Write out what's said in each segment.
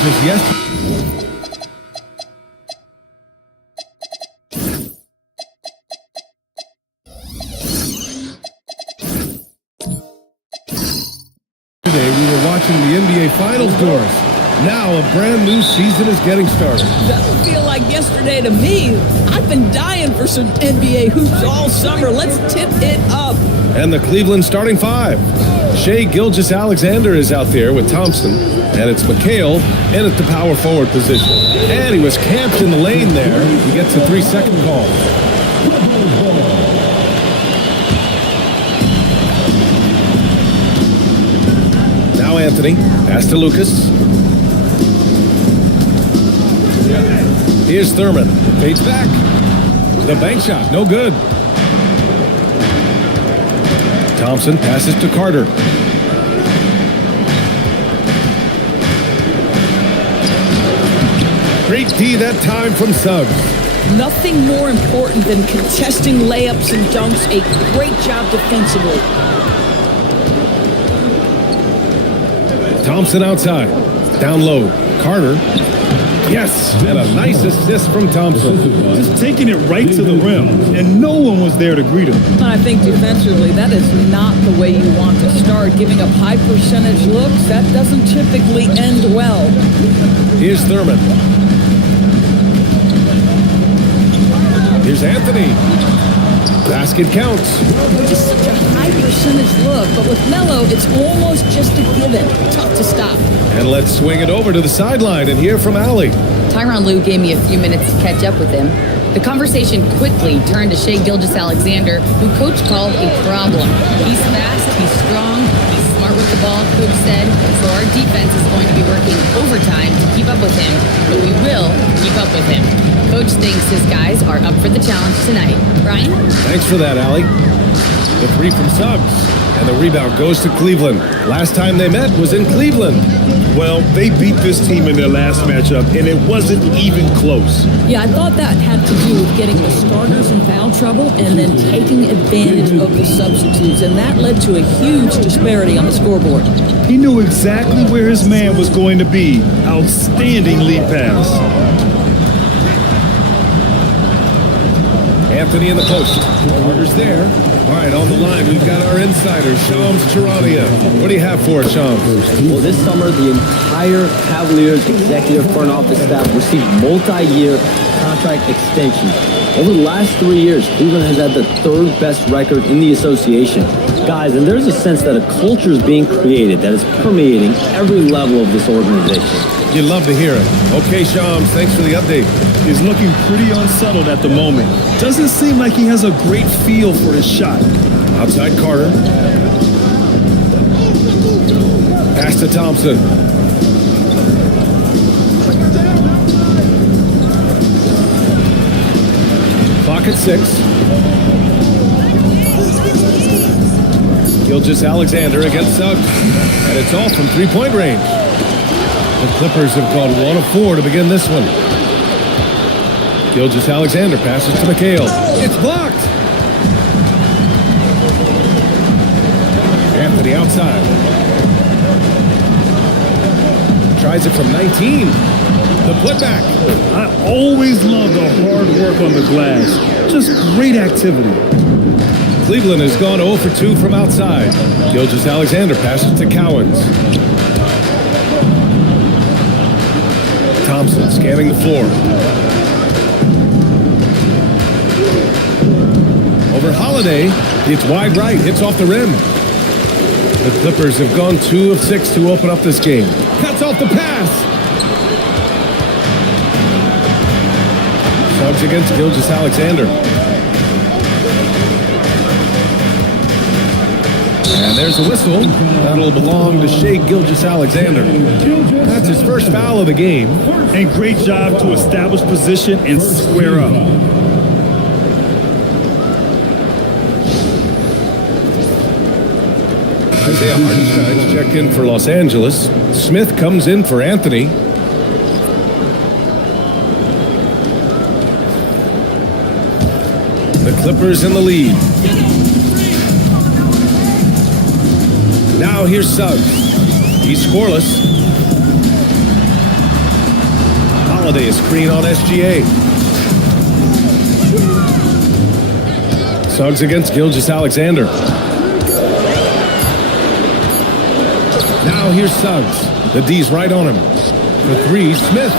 Just yes. Today we were watching the NBA Finals doors. Now a brand new season is getting started. Doesn't feel like yesterday to me. I've been dying for some NBA hoops all summer. Let's tip it up. And the Cleveland starting five. Shai Gilgeous-Alexander is out there with Thompson. And it's McHale in at the power forward position. And he was camped in the lane there. He gets a 3-second call. Now Anthony. Pass to Lucas. Here's Thurman. Fades back. The bank shot. No good. Thompson passes to Carter. Great D that time from Suggs. Nothing more important than contesting layups and dunks. A great job defensively. Thompson outside. Down low. Carter. Yes, and a nice assist from Thompson. Just taking it right to the rim, and no one was there to greet him. I think defensively, that is not the way you want to start. Giving up high percentage looks, that doesn't typically end well. Here's Thurman. Here's Anthony. Basket counts. Just such a high percentage look, but with Melo, it's almost just a given. Tough to stop. And let's swing it over to the sideline and hear from Allie. Tyronn Lue gave me a few minutes to catch up with him. The conversation quickly turned to Shai Gilgeous-Alexander, who Coach called a problem. He's fast, he's strong, he's smart with the ball, Coach said, so our defense is going to be working overtime to keep up with him, but we will keep up with him. Coach thinks his guys are up for the challenge tonight. Brian? Thanks for that, Allie. The three from Suggs. And the rebound goes to Cleveland. Last time they met was in Cleveland. Well, they beat this team in their last matchup, and it wasn't even close. Yeah, I thought that had to do with getting the starters in foul trouble and then taking advantage of the substitutes, and that led to a huge disparity on the scoreboard. He knew exactly where his man was going to be. Outstanding lead pass. Anthony in the post. Carter's there. All right, on the line, we've got our insider, Shams Charania. What do you have for us, Shams? Well, this summer, the entire Cavaliers executive front office staff received multi-year contract extensions. Over the last 3 years, Cleveland has had the third best record in the association. Guys, and there's a sense that a culture is being created that is permeating every level of this organization. You'd love to hear it. Okay, Shams, thanks for the update. He's looking pretty unsettled at the moment. Doesn't seem like he has a great feel for his shot. Outside Carter. Pass to Thompson. Clock at 6. Gilgeous-Alexander against Suggs. And it's all from three-point range. The Clippers have gone 1 of 4 to begin this one. Gilgeous-Alexander passes to McHale. It's blocked. Anthony outside. Tries it from 19. The putback. I always love the hard work on the glass. Just great activity. Cleveland has gone 0 for 2 from outside. Gilgeous-Alexander passes to Cowens. Thompson scanning the floor. Over Holiday, it's wide right, hits off the rim. The Clippers have gone 2 of 6 to open up this game. Cuts off the pass. Suggs against Gilgeous-Alexander. And there's a whistle. That'll belong to Shai Gilgeous-Alexander. That's his first foul of the game. And great job to establish position and square up. Isaiah Hartenstein's checked in for Los Angeles. Smith comes in for Anthony. The Clippers in the lead. Now here's Suggs. He's scoreless. Holiday a screen on SGA. Suggs against Gilgeous-Alexander. Now here's Suggs. The D's right on him. For 3, Smith.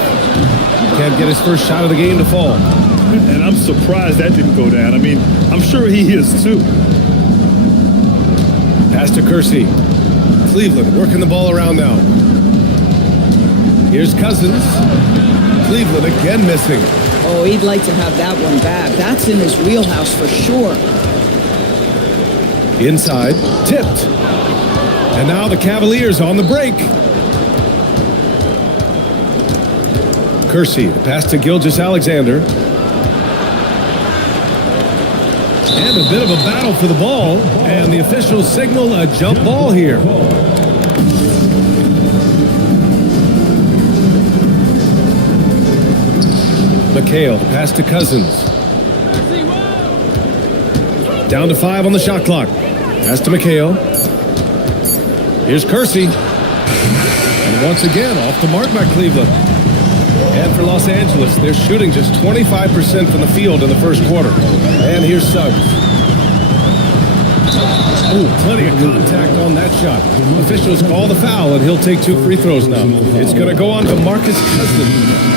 Can't get his first shot of the game to fall. And I'm surprised that didn't go down. I mean, I'm sure he is too. Pass to Kersey. Cleveland working the ball around now. Here's Cousins. Cleveland again missing. Oh, he'd like to have that one back. That's in his wheelhouse for sure. Inside. Tipped. And now the Cavaliers on the break. Kersey, the pass to Gilgeous-Alexander. And a bit of a battle for the ball. And the officials signal a jump ball here. McHale, the pass to Cousins. Down to 5 on the shot clock. Pass to McHale. Here's Kersey. And once again, off the mark by Cleveland. And for Los Angeles, they're shooting just 25% from the field in the first quarter. And here's Suggs. Oh, plenty of contact on that shot. Officials call the foul, and he'll take 2 free throws now. It's going to go on to Marcus Cousins.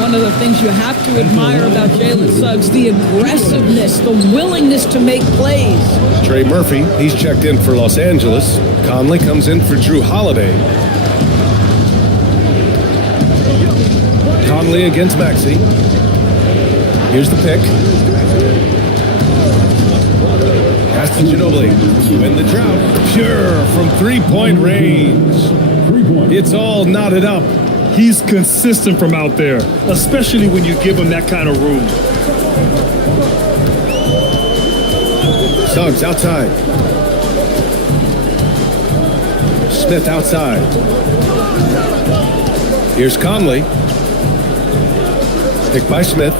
One of the things you have to admire about Jalen Suggs, the aggressiveness, the willingness to make plays. Trey Murphy, he's checked in for Los Angeles. Conley comes in for Drew Holiday. Conley against Maxey. Here's the pick. Pass to Ginobili. Win the drought. Pure from 3-point range. It's all knotted up. He's consistent from out there, especially when you give him that kind of room. Suggs outside. Smith outside. Here's Conley. Picked by Smith.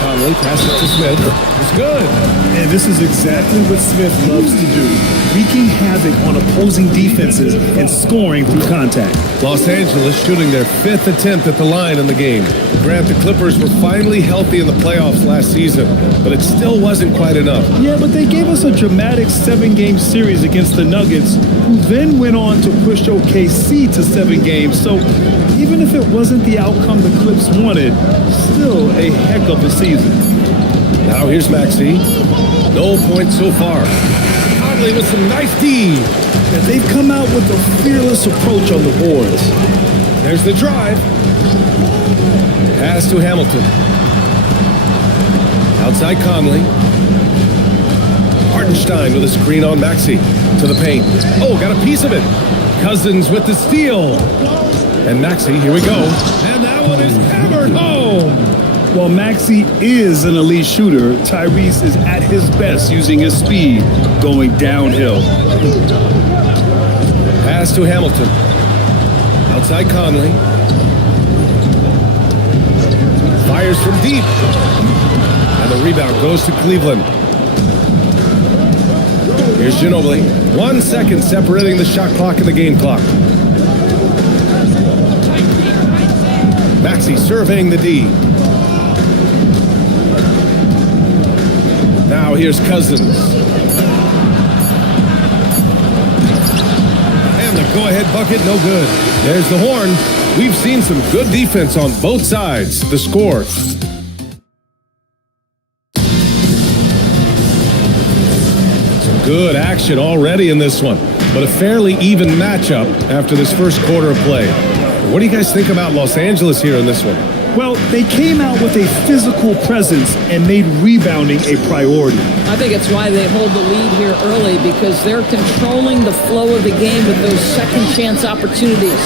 Conley passes to Smith. It's good. And this is exactly what Smith loves to do. Wreaking havoc on opposing defenses and scoring through contact. Los Angeles shooting their 5th attempt at the line in the game. Grant, the Clippers were finally healthy in the playoffs last season, but it still wasn't quite enough. Yeah, but they gave us a dramatic 7-game series against the Nuggets, who then went on to push OKC to 7 games. So even if it wasn't the outcome the Clips wanted, still a heck of a season. Now here's Maxey. No points so far. Conley with some nice D. And they've come out with a fearless approach on the boards. There's the drive. Pass to Hamilton. Outside Conley. Hartenstein with a screen on Maxey. To the paint. Oh, got a piece of it. Cousins with the steal. And Maxey, here we go. And that one is hammered home. While Maxey is an elite shooter, Tyrese is at his best using his speed going downhill. Pass to Hamilton. Outside Conley. Fires from deep. And the rebound goes to Cleveland. Here's Ginobili. 1 second separating the shot clock and the game clock. Maxey surveying the D. Now here's Cousins. And the go-ahead bucket, no good. There's the horn. We've seen some good defense on both sides. The score. Good action already in this one, but a fairly even matchup after this first quarter of play. What do you guys think about Los Angeles here in this one? Well, they came out with a physical presence and made rebounding a priority. I think it's why they hold the lead here early, because they're controlling the flow of the game with those second chance opportunities.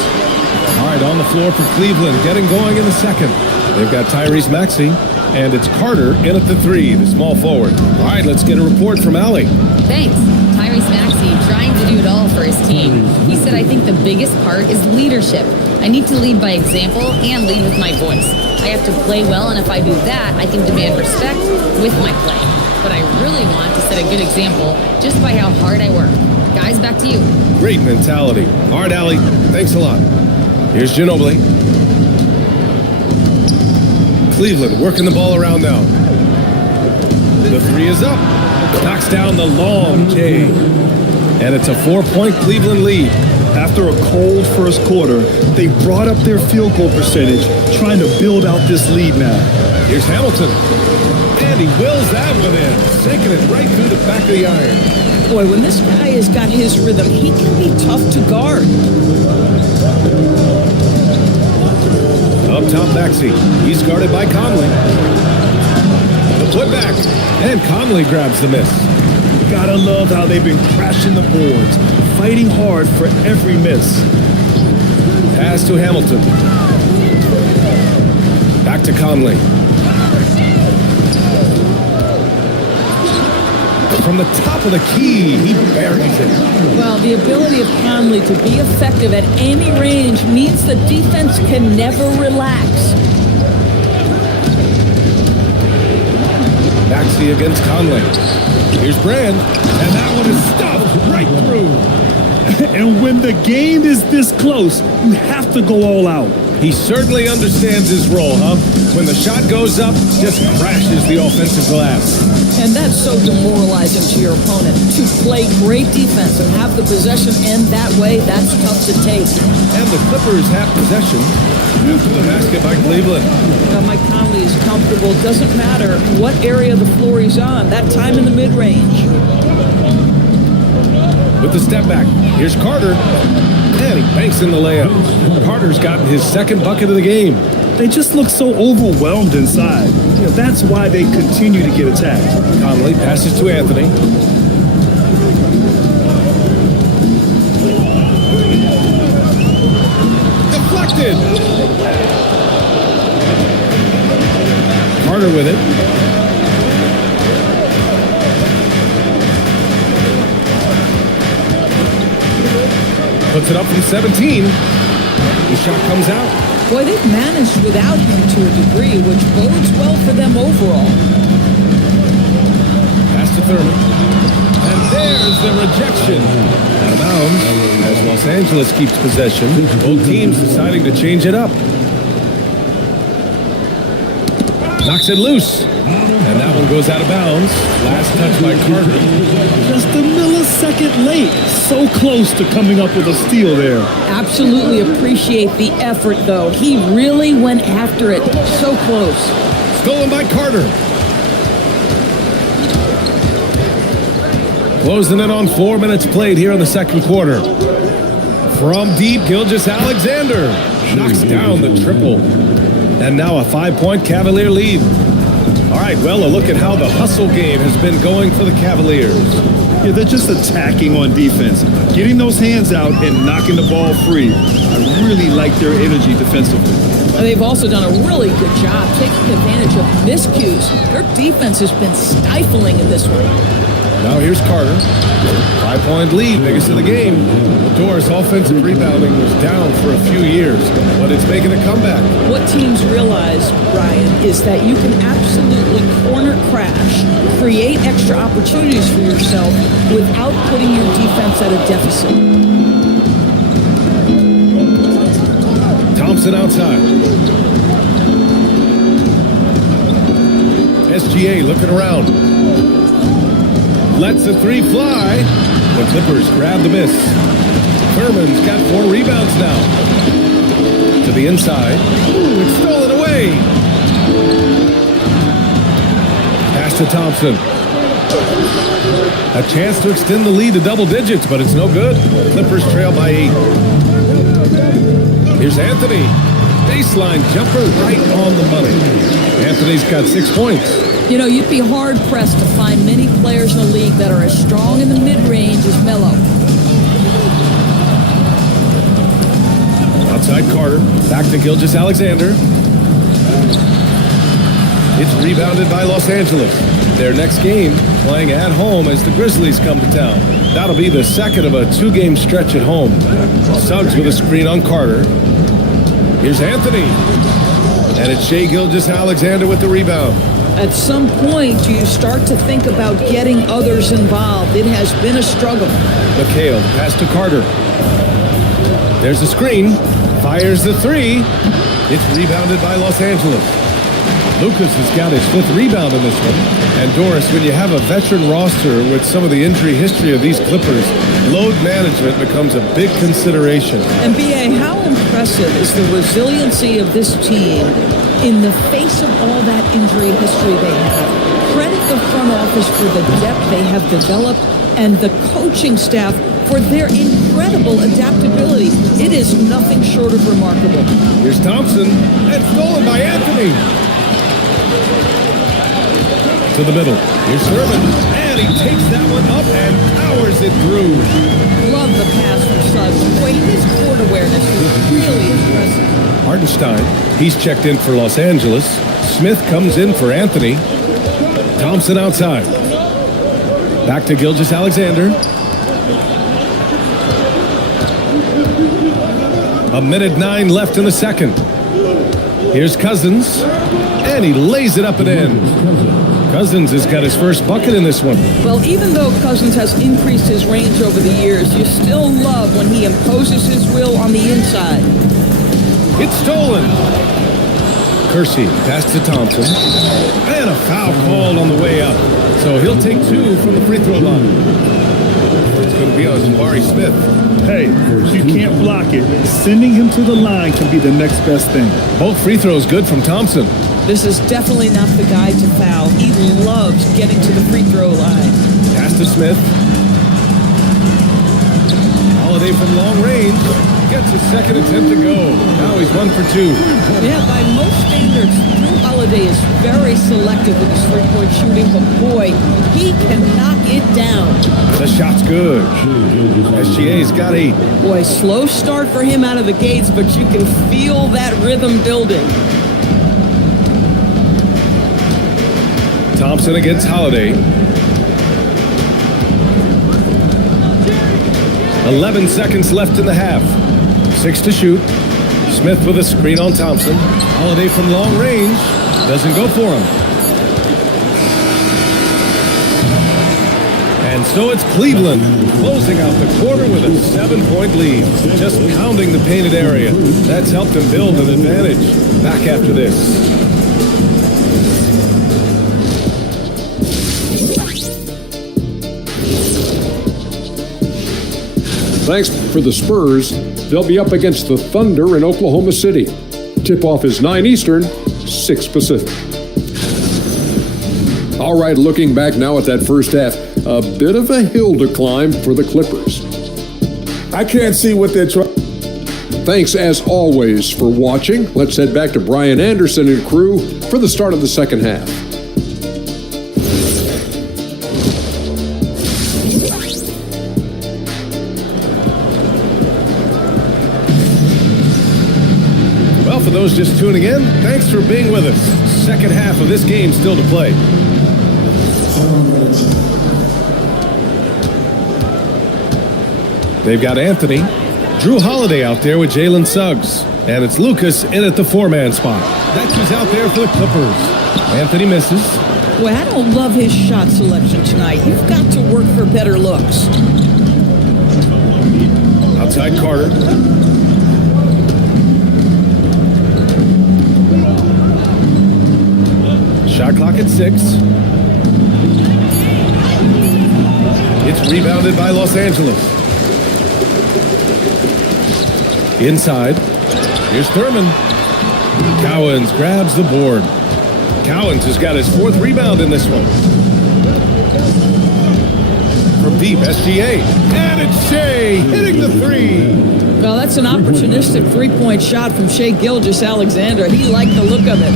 All right, on the floor for Cleveland, getting going in the second. They've got Tyrese Maxey, and it's Carter in at the three, the small forward. All right, let's get a report from Allie. Thanks. Tyrese Maxey trying to do it all for his team. He said, I think the biggest part is leadership. I need to lead by example and lead with my voice. I have to play well, and if I do that, I can demand respect with my play. But I really want to set a good example just by how hard I work. Guys, back to you. Great mentality. All right, Allie, thanks a lot. Here's Ginobili. Cleveland working the ball around now. The three is up. Knocks down the long J. And it's a 4-point Cleveland lead. After a cold first quarter, they brought up their field goal percentage, trying to build out this lead now. Here's Hamilton. And he wills that one in, sinking it right through the back of the iron. Boy, when this guy has got his rhythm, he can be tough to guard. Up top, Maxey. He's guarded by Conley. The putback. And Conley grabs the miss. Gotta love how they've been crashing the boards, fighting hard for every miss. Pass to Hamilton. Back to Conley. From the top of the key, he buries it. Well, the ability of Conley to be effective at any range means the defense can never relax. Maxey against Conley. Here's Brand, and that one is stuffed right through. And when the game is this close, you have to go all out. He certainly understands his role, huh? When the shot goes up, just crashes the offensive glass. And that's so demoralizing to your opponent. To play great defense and have the possession end that way, that's tough to take. And the Clippers have possession after the basket by Cleveland. Now, Mike Conley is comfortable. Doesn't matter what area of the floor he's on. That time in the mid-range. With the step back, here's Carter. And he banks in the layup. Carter's gotten his second bucket of the game. They just look so overwhelmed inside. That's why they continue to get attacked. Conley passes to Anthony. Deflected. Carter with it. Puts it up from 17. The shot comes out. Boy, they've managed without him to a degree, which bodes well for them overall. Pass to Thurman. And there's the rejection. Out of bounds as Los Angeles keeps possession. Both teams deciding to change it up. Knocks it loose. And that one goes out of bounds. Last touch by Carter. Just a millisecond late. So close to coming up with a steal there. Absolutely appreciate the effort, though. He really went after it. So close. Stolen by Carter. Closing in on 4 minutes played here in the second quarter. From deep, Gilgeous-Alexander knocks down the triple. And now a 5-point Cavalier lead. All right, well, a look at how the hustle game has been going for the Cavaliers. Yeah, they're just attacking on defense, getting those hands out and knocking the ball free. I really like their energy defensively. They've also done a really good job taking advantage of miscues. Their defense has been stifling in this one. Now here's Carter. 5-point lead, biggest of the game. Doris' offensive rebounding was down for a few years, but it's making a comeback. What teams realize, Brian, is that you can absolutely corner crash, create extra opportunities for yourself without putting your defense at a deficit. Thompson outside. SGA looking around. Lets the three fly. The Clippers grab the miss. Thurman's got 4 rebounds now. To the inside. Ooh, it's stolen away. Pass to Thompson. A chance to extend the lead to double digits, but it's no good. Clippers trail by 8. Here's Anthony. Baseline jumper right on the money. Anthony's got 6 points. You know, you'd be hard-pressed to find many players in the league that are as strong in the mid-range as Melo. Outside Carter. Back to Gilgeous-Alexander. It's rebounded by Los Angeles. Their next game playing at home as the Grizzlies come to town. That'll be the second of a 2-game stretch at home. Suggs with a screen on Carter. Here's Anthony. And it's Shai Gilgeous-Alexander with the rebound. At some point, you start to think about getting others involved. It has been a struggle. McHale pass to Carter. There's the screen. Fires the 3. It's rebounded by Los Angeles. Lucas has got his 5th rebound in this one. And Doris, when you have a veteran roster with some of the injury history of these Clippers, load management becomes a big consideration. And B.A., how impressive is the resiliency of this team in the face of all that injury history they have? Credit the front office for the depth they have developed and the coaching staff for their incredible adaptability. It is nothing short of remarkable. Here's Thompson, and stolen by Anthony. To the middle. Here's Sherman, and he takes that one up and powers it through. Love the pass from Suggs. Boy, his court awareness is really impressive. Hartenstein, he's checked in for Los Angeles. Smith comes in for Anthony. Thompson outside. Back to Gilgeous-Alexander. 1:09 left in the second. Here's Cousins, and he lays it up and in. Cousins has got his first bucket in this one. Well, even though Cousins has increased his range over the years, you still love when he imposes his will on the inside. It's stolen. Kersey pass to Thompson, and a foul called on the way up. So he'll take 2 from the free throw line. It's going to be on Jabari Smith. Hey, you can't block it. Sending him to the line can be the next best thing. Both free throws good from Thompson. This is definitely not the guy to foul. He loves getting to the free throw line. Pass to Smith. Holiday from long range. Gets his second attempt to go. Now he's 1 for 2. Yeah, by most standards, Drew Holiday is very selective with his three-point shooting, but boy, he can knock it down. The shot's good. SGA's got 8. Boy, slow start for him out of the gates, but you can feel that rhythm building. Thompson against Holiday. 11 seconds left in the half. 6 to shoot. Smith with a screen on Thompson. Holiday from long range. Doesn't go for him. And so it's Cleveland closing out the quarter with a 7-point lead. Just pounding the painted area. That's helped them build an advantage. Back after this. Thanks for the Spurs. They'll be up against the Thunder in Oklahoma City. Tip-off is 9 Eastern, 6 Pacific. All right, looking back now at that first half, a bit of a hill to climb for the Clippers. I can't see what they're trying. Thanks, as always, for watching. Let's head back to Brian Anderson and crew for the start of the second half. For those just tuning in, thanks for being with us. Second half of this game still to play. They've got Anthony, Drew Holiday out there with Jalen Suggs, and it's Lucas in at the 4-man spot. That's who's out there for the Clippers. Anthony misses. Boy, I don't love his shot selection tonight. You've got to work for better looks. Outside Carter. Shot clock at 6. It's rebounded by Los Angeles. Inside. Here's Thurman. Cowens grabs the board. Cowens has got his 4th rebound in this one. from deep, SGA. And it's Shea hitting the three. Well, that's an opportunistic three-point shot from Shea Gilgeous-Alexander. He liked the look of it.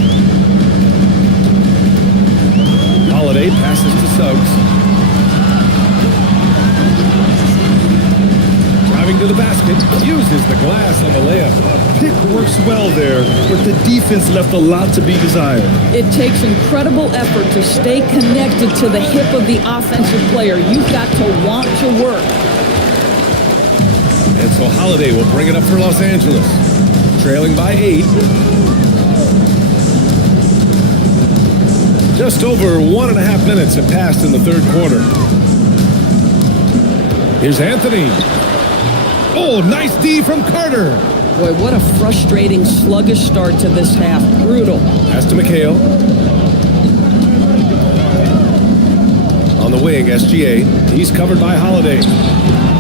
Holiday passes to Suggs. Driving to the basket, uses the glass on the layup. Pick works well there, but the defense left a lot to be desired. It takes incredible effort to stay connected to the hip of the offensive player. You've got to want to work. And so Holiday will bring it up for Los Angeles. Trailing by 8. Just over 1.5 minutes have passed in the third quarter. Here's Anthony. Oh, nice D from Carter. Boy, what a frustrating, sluggish start to this half. Brutal. Pass to McHale. On the wing, SGA. He's covered by Holiday.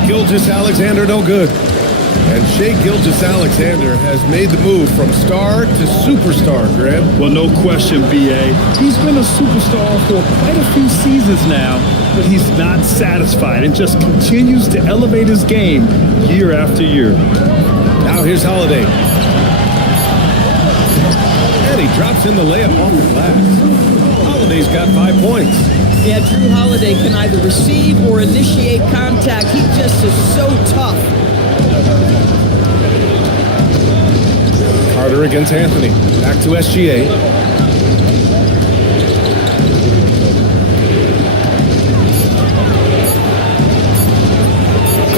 Gilgeous-Alexander, no good. And Shea Gilgeous-Alexander has made the move from star to superstar, Graham. Well, no question, B.A. He's been a superstar for quite a few seasons now, but he's not satisfied and just continues to elevate his game year after year. Now here's Holiday. And he drops in the layup off the glass. Holiday's got 5 points. Yeah, Drew Holiday can either receive or initiate contact. He just is so tough. Carter against Anthony. Back to SGA.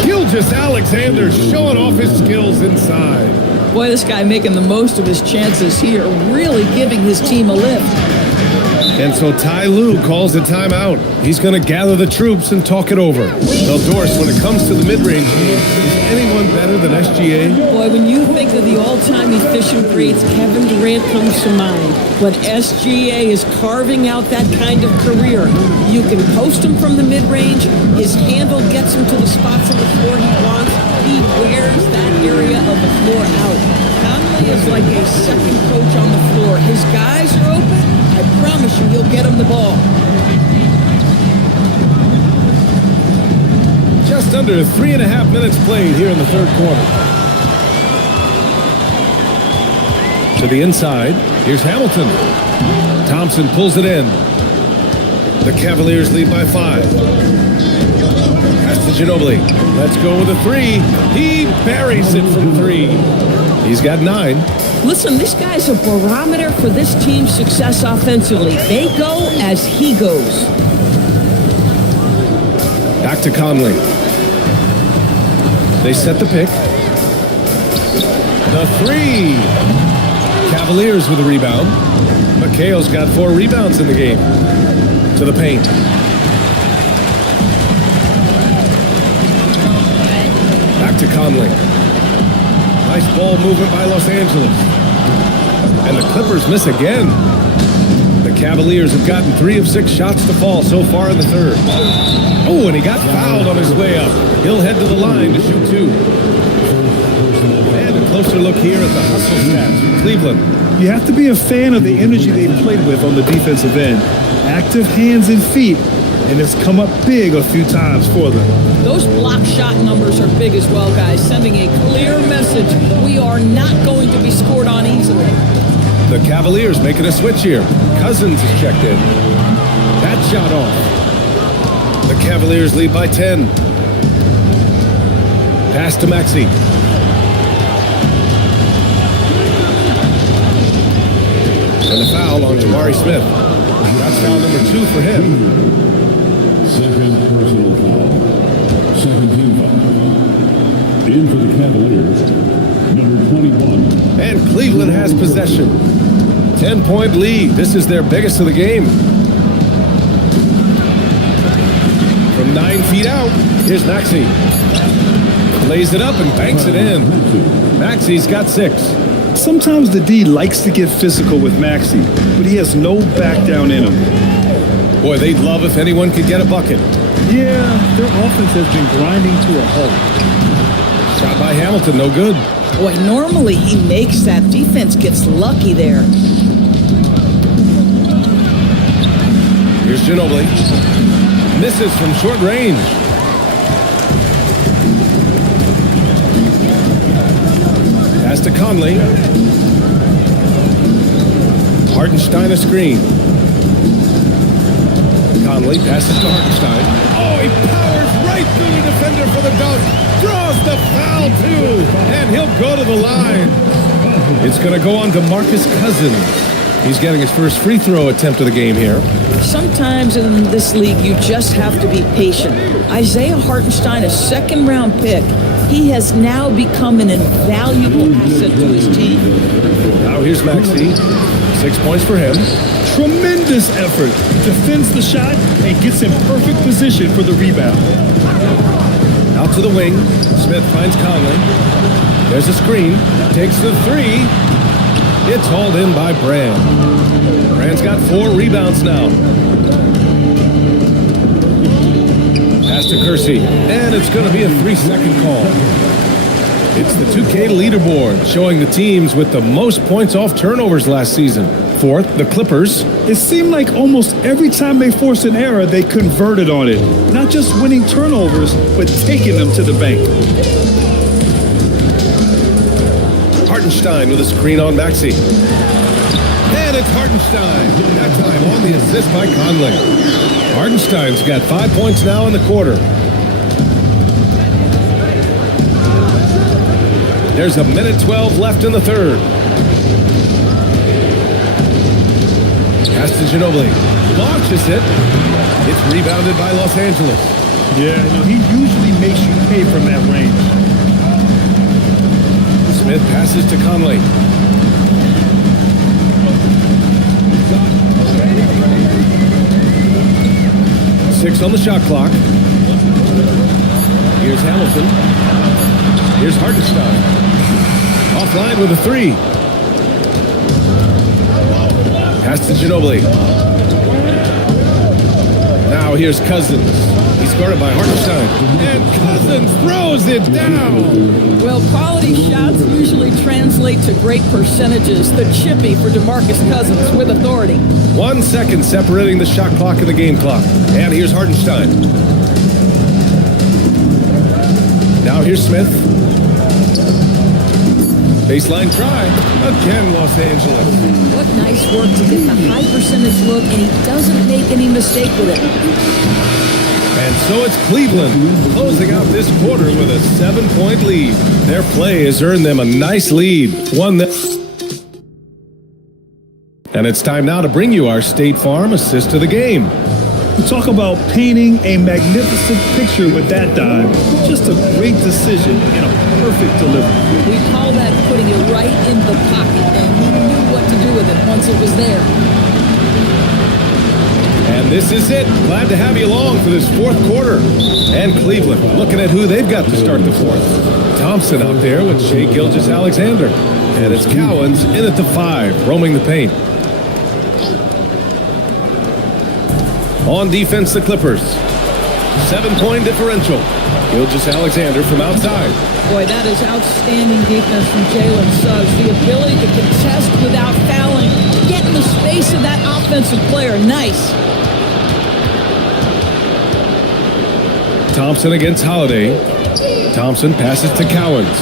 Gilgeous-Alexander showing off his skills inside. Boy, this guy making the most of his chances here, really giving his team a lift. And so Ty Lue calls a timeout. He's going to gather the troops and talk it over. Well, Doris, when it comes to the mid-range game, is anyone better than SGA? Boy, when you think of the all-time efficient greats, Kevin Durant comes to mind. But SGA is carving out that kind of career. You can post him from the mid-range. His handle gets him to the spots on the floor he wants. He wears that area of the floor out. Conley is like a second coach on the floor. His guys are open. I promise you, he'll get him the ball. Just under 3.5 minutes played here in the third quarter. To the inside, here's Hamilton. Thompson pulls it in. The Cavaliers lead by 5. Pass to Ginobili. Let's go with a 3. He buries it from 3. He's got 9. Listen, this guy's a barometer for this team's success offensively. They go as he goes. Back to Conley. They set the pick. The 3. Cavaliers with a rebound. McHale's got 4 rebounds in the game. To the paint. Back to Conley. Nice ball movement by Los Angeles. And the Clippers miss again. The Cavaliers have gotten 3 of 6 shots to fall so far in the third. Oh, and he got fouled on his way up. He'll head to the line to shoot 2. And a closer look here at the hustle stats from Cleveland. You have to be a fan of the energy they've played with on the defensive end. Active hands and feet, and it's come up big a few times for them. Those block shot numbers are big as well, guys, sending a clear message. We are not going to be scored on easily. The Cavaliers making a switch here. Cousins is checked in. That shot off. The Cavaliers lead by 10. Pass to Maxey. And a foul on Jabari Smith. That's foul number 2 for him. Second personal foul. Second team foul. In for the Cavaliers, number 21. And Cleveland has possession. 10-point lead. This is their biggest of the game. From 9 feet out, here's Maxey. Lays it up and banks it in. Maxey's got 6. Sometimes the D likes to get physical with Maxey, but he has no back down in him. Boy, they'd love if anyone could get a bucket. Yeah, their offense has been grinding to a halt. Shot by Hamilton, no good. Boy, normally he makes that. Defense gets lucky there. Here's Ginobili. Misses from short range. Conley. Hartenstein a screen. Conley passes to Hartenstein. Oh, he powers right through the defender for the dunk. Draws the foul, too. And he'll go to the line. It's going to go on to Marcus Cousins. He's getting his first free throw attempt of the game here. Sometimes in this league, you just have to be patient. Isaiah Hartenstein, a second-round pick, he has now become an invaluable asset to his team. Now here's Maxey. 6 points for him. Tremendous effort. Defends the shot and gets in perfect position for the rebound. Out to the wing. Smith finds Conley. There's a screen. Takes the three. It's hauled in by Brand. Brand's got 4 rebounds now. Pass to Kersey. And it's going to be a 3-second call. It's the 2K leaderboard showing the teams with the most points off turnovers last season. Fourth, the Clippers. It seemed like almost every time they forced an error, they converted on it. Not just winning turnovers, but taking them to the bank. Hartenstein with a screen on Maxey. And it's Hartenstein. That time on the assist by Conley. Hartenstein's got 5 points now in the quarter. There's a minute 12 left in the third. Pass to Ginobili. Launches it. It's rebounded by Los Angeles. Yeah, he usually makes you pay from that range. Smith passes to Conley. Six on the shot clock. Here's Hamilton. Here's Hartenstein. Offline with a three. Pass to Ginobili. Now here's Cousins. He's guarded by Hartenstein. And Cousins throws it down. Well, quality shots usually translate to great percentages. The chippy for DeMarcus Cousins with authority. 1 second separating the shot clock and the game clock. And here's Hartenstein. Now here's Smith. Baseline try. Again, Los Angeles. What nice work to get the high percentage look, and he doesn't make any mistake with it. And so it's Cleveland closing out this quarter with a 7-point lead. Their play has earned them a nice lead. And it's time now to bring you our State Farm assist of the game. You talk about painting a magnificent picture with that dive. Just a great decision and a perfect delivery. We call that putting it right in the pocket, and he knew what to do with it once it was there. And this is it. Glad to have you along for this fourth quarter. And Cleveland looking at who they've got to start the fourth. Thompson out there with Shai Gilgeous-Alexander. And it's Cowens in at the 5, roaming the paint. On defense, the Clippers. 7-point differential. Gilgeous-Alexander from outside. Boy, that is outstanding defense from Jalen Suggs. The ability to contest without fouling. Get in the space of that offensive player. Nice. Thompson against Holiday. Thompson passes to Cowens.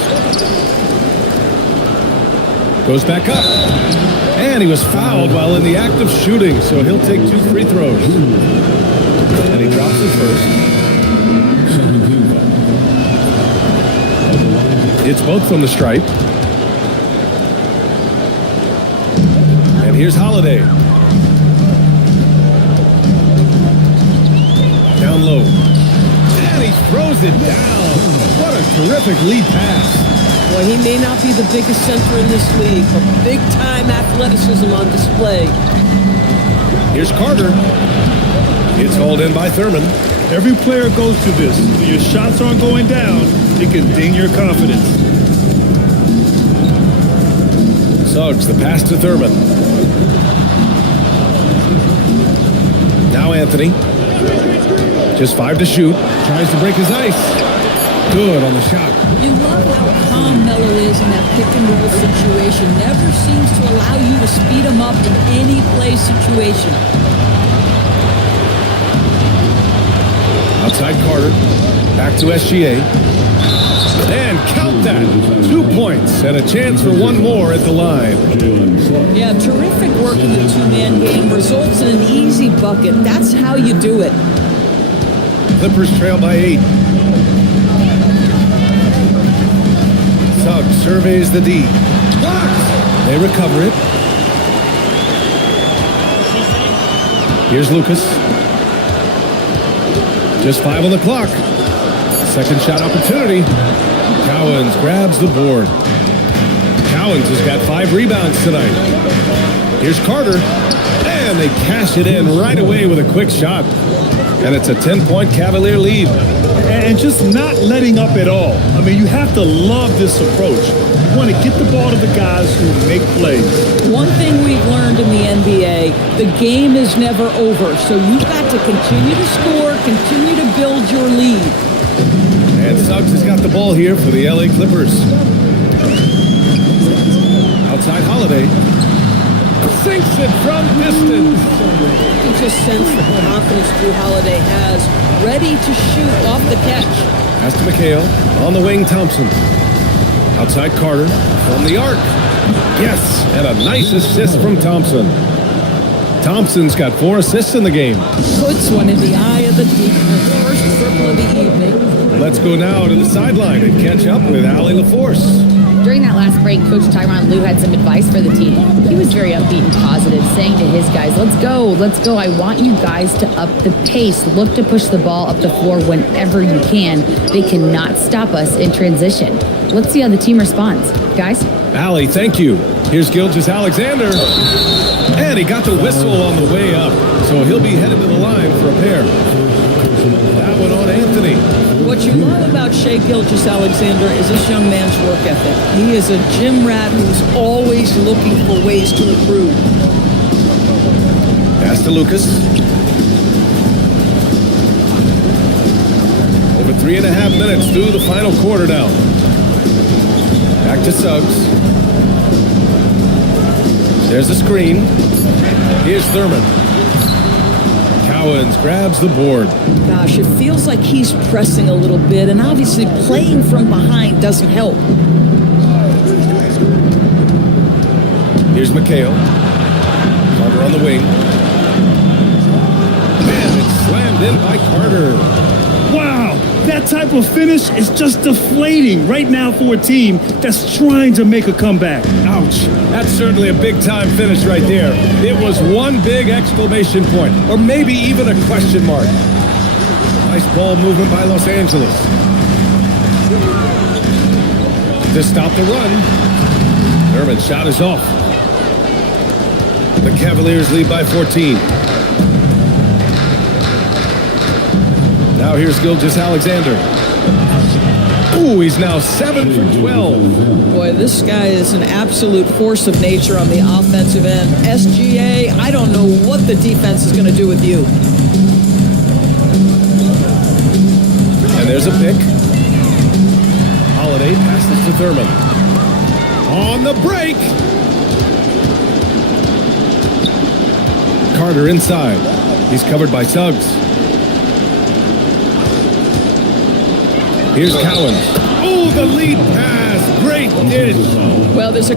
Goes back up. And he was fouled while in the act of shooting, so he'll take 2 free throws. And he drops his first. It's both from the stripe. And here's Holiday. Down low. And he throws it down. What a terrific lead pass. Boy, he may not be the biggest center in this league, but big-time athleticism on display. Here's Carter. It's hauled in by Thurman. Every player goes through this. When your shots aren't going down, it can ding your confidence. Suggs, the pass to Thurman. Now Anthony. Just 5 to shoot. Tries to break his ice. Good on the shot. You love how calm Melo is in that pick-and-roll situation. Never seems to allow you to speed him up in any play situation. Outside Carter. Back to SGA. And count that. that. 2 points and a chance for one more at the line. Yeah, terrific work in the two-man game results in an easy bucket. That's how you do it. Clippers trail by 8. Suggs surveys the D. Blocked. They recover it. Here's Lucas. Just 5 on the clock. Second shot opportunity. Cowens grabs the board. Cowens has got 5 rebounds tonight. Here's Carter. And they cash it in right away with a quick shot. And it's a 10-point Cavalier lead. And just not letting up at all. I mean, you have to love this approach. You want to get the ball to the guys who make plays. One thing we've learned in the NBA, the game is never over. So you've got to continue to score, continue to build your lead. And Suggs has got the ball here for the LA Clippers. Outside Holiday. Sinks it from distance. You can just sense the confidence Drew Holiday has, ready to shoot off the catch. Pass to McHale. On the wing, Thompson. Outside Carter. From the arc. Yes, and a nice assist from Thompson. Thompson's got 4 assists in the game. Puts one in the eye of the defense. First triple of the evening. Let's go now to the sideline and catch up with Allie LaForce. During that last break, Coach Tyronn Lue had some advice for the team. He was very upbeat and positive, saying to his guys, let's go. I want you guys to up the pace. Look to push the ball up the floor whenever you can. They cannot stop us in transition. Let's see how the team responds. Guys? Allie, thank you. Here's Gilgeous-Alexander. And he got the whistle on the way up, so he'll be headed to the line for a pair. That one on Anthony. What you love about Shai Gilgeous-Alexander is this young man's work ethic. He is a gym rat who's always looking for ways to improve. Pass to Lucas. Over 3.5 minutes through the final quarter now. Back to Suggs. There's a screen. Here's Thurman. Cowens grabs the board. Gosh, it feels like he's pressing a little bit, and obviously playing from behind doesn't help. Here's McHale. Carter on the wing. And it's slammed in by Carter. Wow, that type of finish is just deflating right now for a team that's trying to make a comeback. Ouch. That's certainly a big-time finish right there. It was one big exclamation point, or maybe even a question mark. Nice ball movement by Los Angeles. To stop the run. Thurman's shot is off. The Cavaliers lead by 14. Now here's Gilgeous-Alexander. Ooh, he's now 7 for 12. Boy, this guy is an absolute force of nature on the offensive end. SGA, I don't know what the defense is going to do with you. And there's a pick. Holiday passes to Thurman. On the break. Carter inside. He's covered by Suggs. Here's Cowens. Oh, the lead pass. Great dish. Well, there's a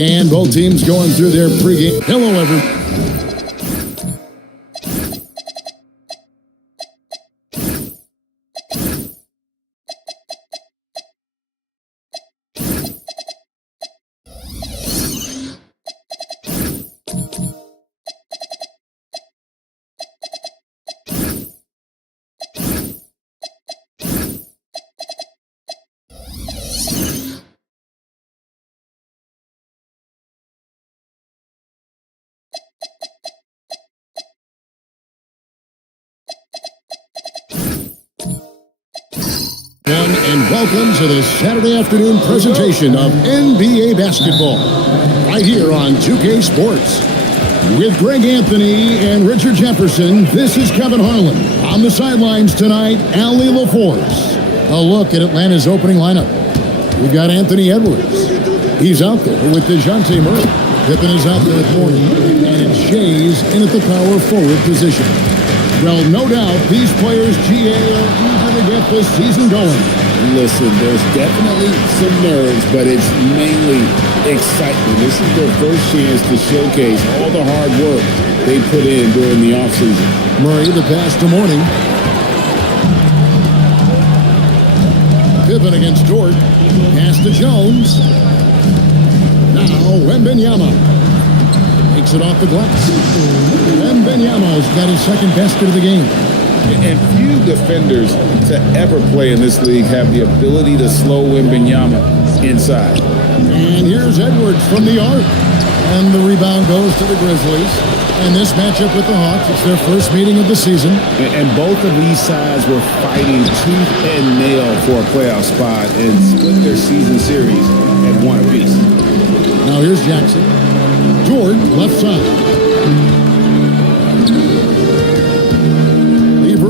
And both teams going through their pregame. Hello, everyone. And welcome to this Saturday afternoon presentation of NBA basketball, right here on 2K Sports. With Greg Anthony and Richard Jefferson, this is Kevin Harlan. On the sidelines tonight, Allie LaForce. A look at Atlanta's opening lineup. We've got Anthony Edwards. He's out there with DeJounte Murray. Pippen is out there at morning, and Shea's in at the power forward position. Well, no doubt, these players, GA, are eager to get this season going. Listen, there's definitely some nerves, but it's mainly excitement. This is their first chance to showcase all the hard work they put in during the offseason. Murray, the pass to Morning. Pippen against Dort. Pass to Jones. Now, Wembanyama. Takes it off the glass. Wembanyama's got his second basket of the game. And few defenders to ever play in this league have the ability to slow Wembanyama inside. And here's Edwards from the arc. And the rebound goes to the Grizzlies. And this matchup with the Hawks, it's their first meeting of the season. And both of these sides were fighting tooth and nail for a playoff spot and split their season series at one apiece. Now here's Jackson. Jordan, left side.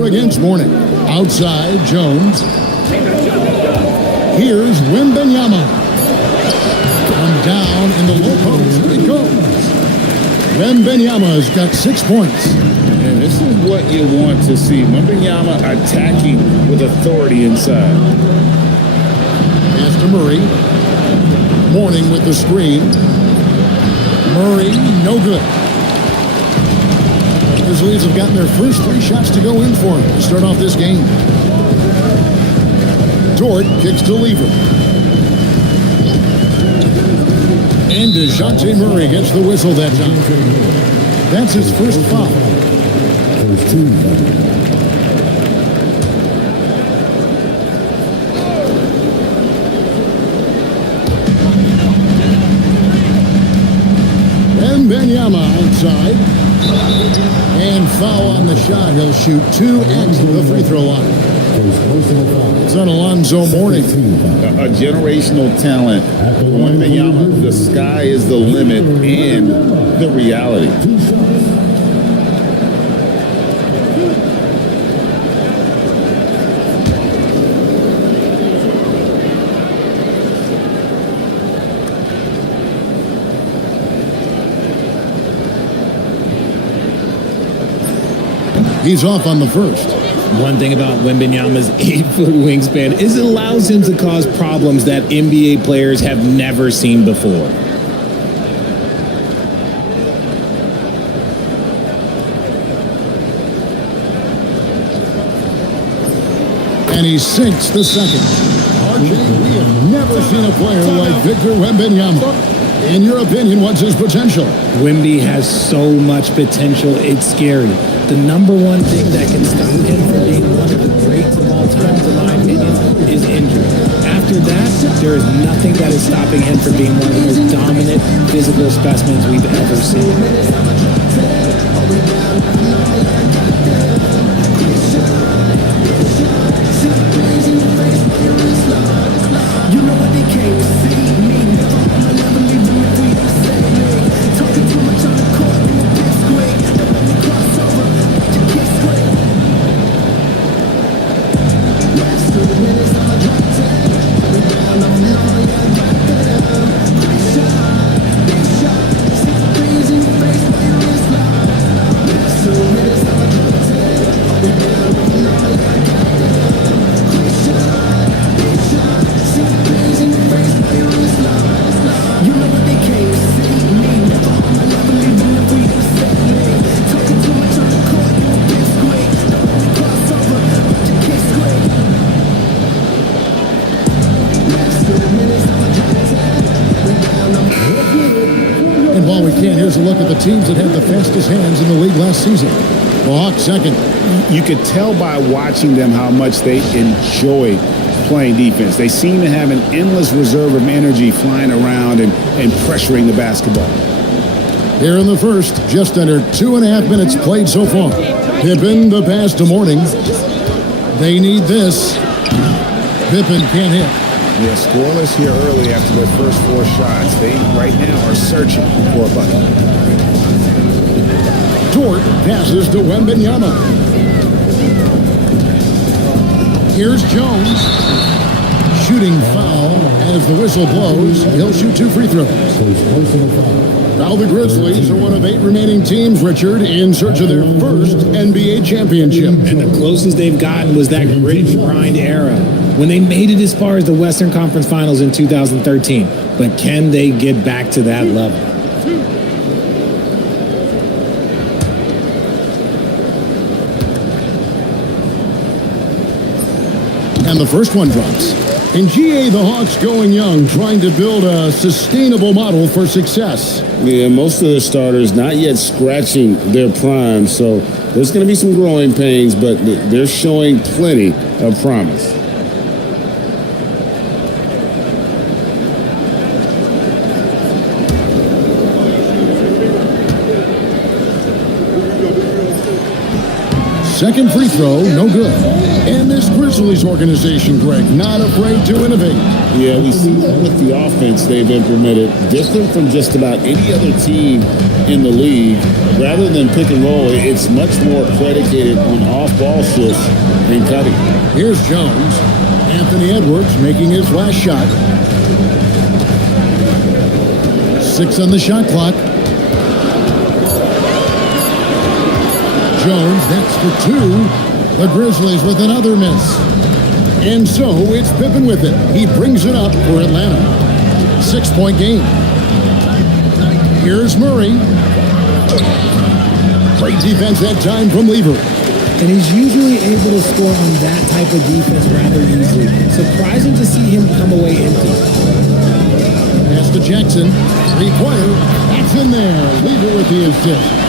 Against Morning. Outside, Jones. Here's Wembanyama. Come down in the low post. It goes. Wembanyama's got 6 points. And this is what you want to see. Wembanyama attacking with authority inside. Pass to Murray. Morning with the screen. Murray, no good. Grizzlies have gotten their first 3 shots to go in for him to start off this game. Dort kicks to Lever. And DeJounte Murray gets the whistle that time. That's his first foul. Wembanyama outside. And foul on the shot. He'll shoot 2 at the free throw line. It's on Alonzo Mourning. A generational talent. Wembanyama, the sky is the limit and the reality. He's off on the first. One thing about Wembanyama's 8-foot wingspan is it allows him to cause problems that NBA players have never seen before. And he sinks the second. RJ, we have never seen a player like Victor Wembanyama. In your opinion, what's his potential? Wemby has so much potential, it's scary. The number one thing that can stop him from being one of the greats of all time, in my opinion, is injury. After that, there is nothing that is stopping him from being one of the most dominant physical specimens we've ever seen. look at the teams that had the fastest hands in the league last season. The Hawks second. You could tell by watching them how much they enjoy playing defense. They seem to have an endless reserve of energy flying around and pressuring the basketball. Here in the first, just under 2.5 minutes played so far. Pippen the pass to Mourning. They need this. Pippen can't hit. Yeah, scoreless here early after their first 4 shots. They right now are searching for a bucket. Dort passes to Wembanyama. Here's Jones. Shooting foul as the whistle blows. He'll shoot 2 free throws. Now the Grizzlies are one of 8 remaining teams, Richard, in search of their first NBA championship. And the closest they've gotten was that grit and grind era when they made it as far as the Western Conference Finals in 2013. But can they get back to that level? And the first one drops. In GA, the Hawks going young, trying to build a sustainable model for success. Yeah, most of the starters not yet scratching their prime, so there's going to be some growing pains, but they're showing plenty of promise. Second free throw, no good. And this Grizzlies organization, Greg, not afraid to innovate. Yeah, we see that with the offense they've implemented, different from just about any other team in the league. Rather than pick and roll, it's much more predicated on off-ball shifts and cutting. Here's Jones. Anthony Edwards making his last shot. 6 on the shot clock. Jones next for 2. The Grizzlies with another miss. And so it's Pippen with it. He brings it up for Atlanta. 6-point game. Here's Murray. Great defense that time from Lever. And he's usually able to score on that type of defense rather easily. Surprising to see him come away empty. Pass to Jackson. 3-pointer. That's in there. Lever with the assist.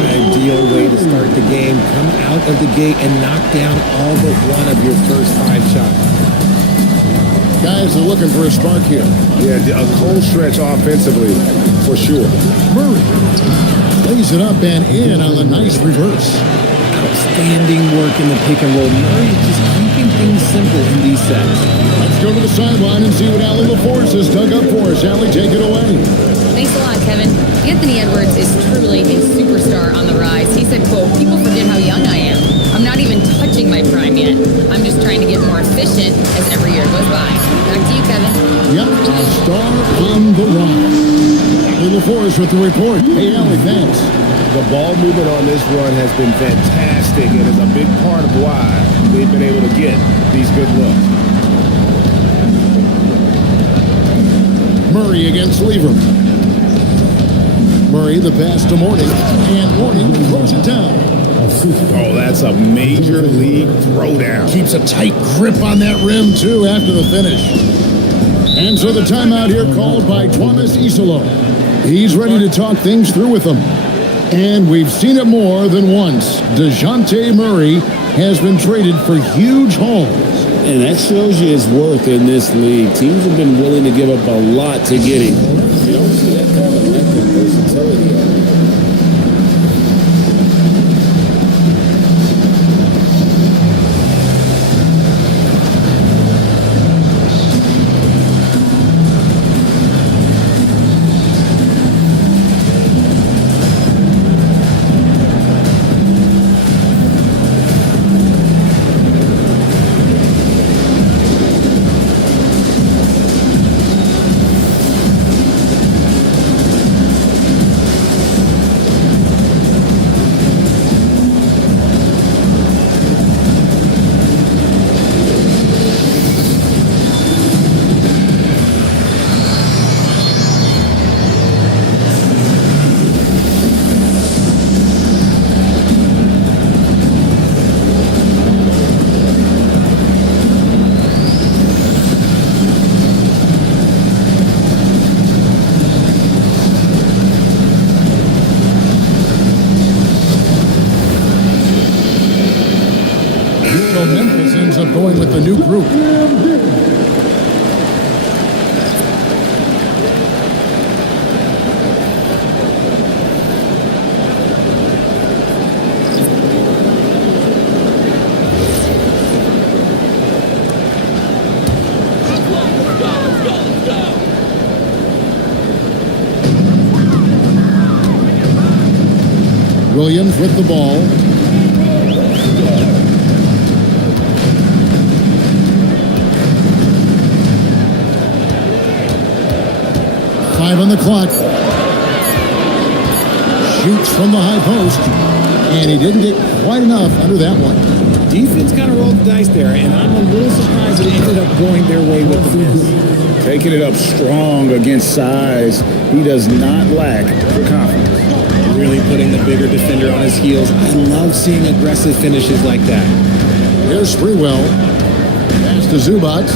Ideal way to start the game. Come out of the gate and knock down all but one of your first 5 shots. Guys are looking for a spark here. Yeah, a cold stretch offensively, for sure. Murray lays it up and in on the nice reverse. Outstanding work in the pick and roll. Murray is just keeping things simple in these sets. Let's go to the sideline and see what Allie LaForce has dug up for us. Allie, take it away. Thanks a lot, Kevin. Anthony Edwards is truly a superstar on the rise. He said, quote, "People forget how young I am. I'm not even touching my prime yet. I'm just trying to get more efficient as every year goes by." Back to you, Kevin. Yep, a star on the rise. Allie LaForce with the report. Hey, Allie, thanks. The ball movement on this run has been fantastic and is a big part of why they've been able to get these good looks. Murray against Lever. Murray the pass to Mourning, and Mourning throws it down. Oh, that's a major league throwdown. Keeps a tight grip on that rim, too, after the finish. And so the timeout here called by Thomas Isolo. He's ready to talk things through with them. And we've seen it more than once. DeJounte Murray has been traded for huge hauls. And that shows you his worth in this league. Teams have been willing to give up a lot to get him. You don't see that kind of versatility. And Memphis ends up going with the new group. Williams with the ball. Five on the clock. Shoots from the high post. And he didn't get quite enough under that one. Defense kind of rolled the dice there, and I'm a little surprised that it ended up going their way with the miss. Taking it up strong against size. He does not lack for confidence. Really putting the bigger defender on his heels. I love seeing aggressive finishes like that. Here's Sprewell. Pass to Zubac.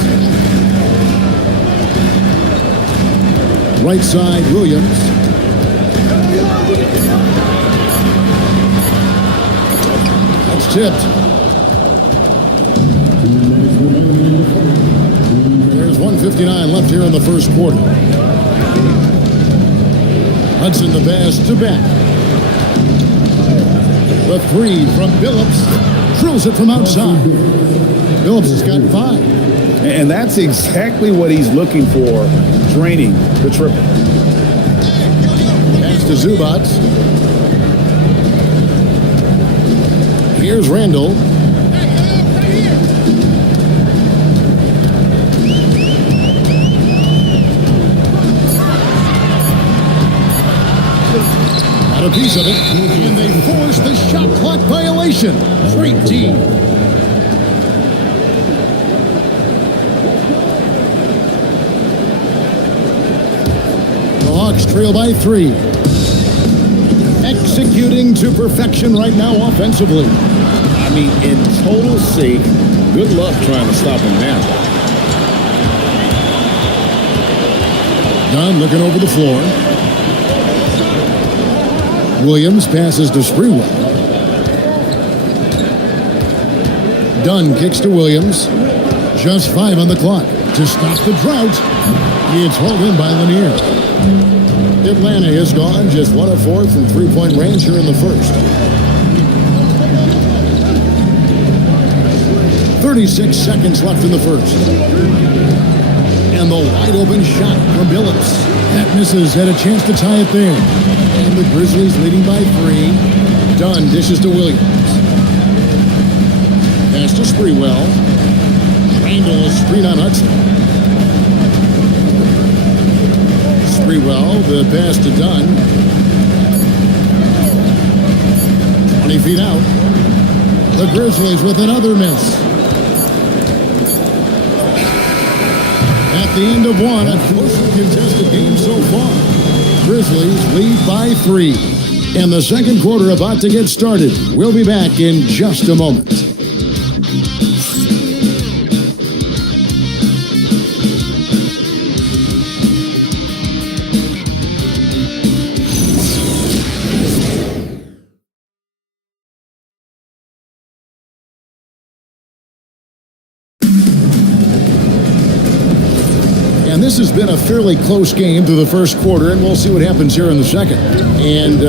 Right side, Williams. That's tipped. There's 1:59 left here in the first quarter. Hudson the pass to Beck. The three from Billups. Drills it from outside. Billups has got 5. And that's exactly what he's looking for, draining the triple. Pass to Zubac. Here's Randall. Got a piece of it, and they force the shot clock violation. Great team. The Hawks trail by 3. Executing to perfection right now offensively. I mean, in total sync. Good luck trying to stop him now. Dunn looking over the floor. Williams passes to Sprewell. Dunn kicks to Williams. Just 5 on the clock. To stop the drought, it's hauled in by Lanier. Atlanta is gone just 1 of 4 from three-point range here in the first. 36 seconds left in the first. And the wide open shot from Billups. That misses, had a chance to tie it there. And the Grizzlies leading by 3. Dunn dishes to Williams. Pass to Sprewell. Randall screen on Hudson. Sprewell, the pass to Dunn. 20 feet out. The Grizzlies with another miss. At the end of one, a closely contested game so far. Grizzlies lead by 3. And the second quarter about to get started. We'll be back in just a moment. And this has been a fairly close game through the first quarter, and we'll see what happens here in the second. And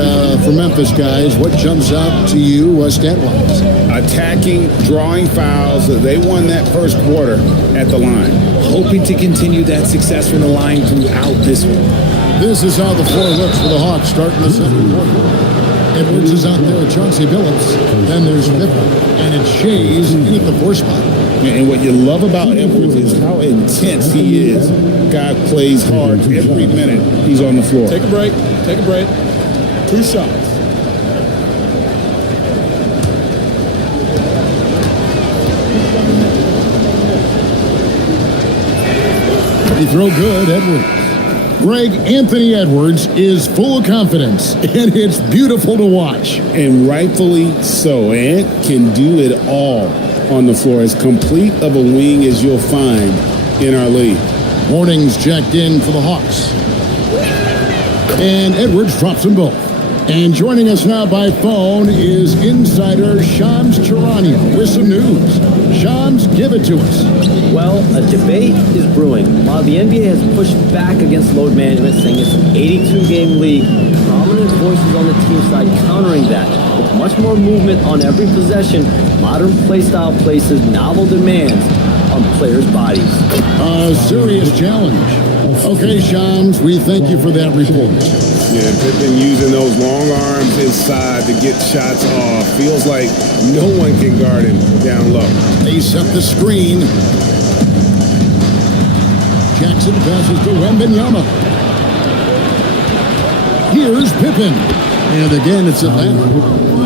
for Memphis, guys, what jumps out to you stat-wise? Attacking, drawing fouls. They won that first quarter at the line. Hoping to continue that success from the line throughout this one. This is how the floor looks for the Hawks starting the second quarter. Edwards is out there with Chauncey Billups. Then there's Mifflin, and it's Shays in at the 4 spot. And what you love about Edwards is how intense he is. Guy plays hard every minute he's on the floor. Take a break. Take a break. 2 shots. They throw good, Edwards. Greg, Anthony Edwards is full of confidence, and it's beautiful to watch. And rightfully so. Ant can do it all on the floor. As complete of a wing as you'll find in our league. Warnings checked in for the Hawks. And Edwards drops them both. And joining us now by phone is insider Shams Charania with some news. Shams, give it to us. Well, a debate is brewing. While the NBA has pushed back against load management, saying it's an 82-game league, prominent voices on the team side countering that. With much more movement on every possession, modern playstyle places novel demands on players' bodies. A serious challenge. Okay, Shams, we thank you for that report. Yeah, Pippen using those long arms inside to get shots off. Feels like no one can guard him down low. They set the screen. Jackson passes to Wembanyama. Here's Pippen. And again, it's Atlanta.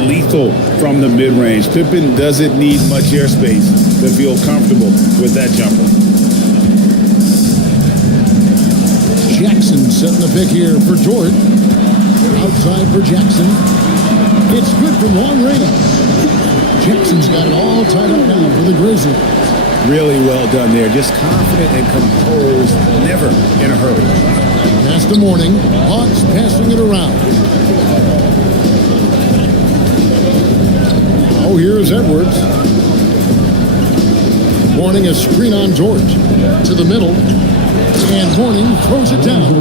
Lethal from the mid-range. Pippen doesn't need much airspace to feel comfortable with that jumper. Jackson setting the pick here for Dort. Outside for Jackson. It's good from long range. Jackson's got it all tied up now for the Grizzlies. Really well done there. Just confident and composed. Never in a hurry. Pass to Morning. Hawks passing it around. Oh, here's Edwards. Morning a screen on Dort. To the middle. And Morning throws it down.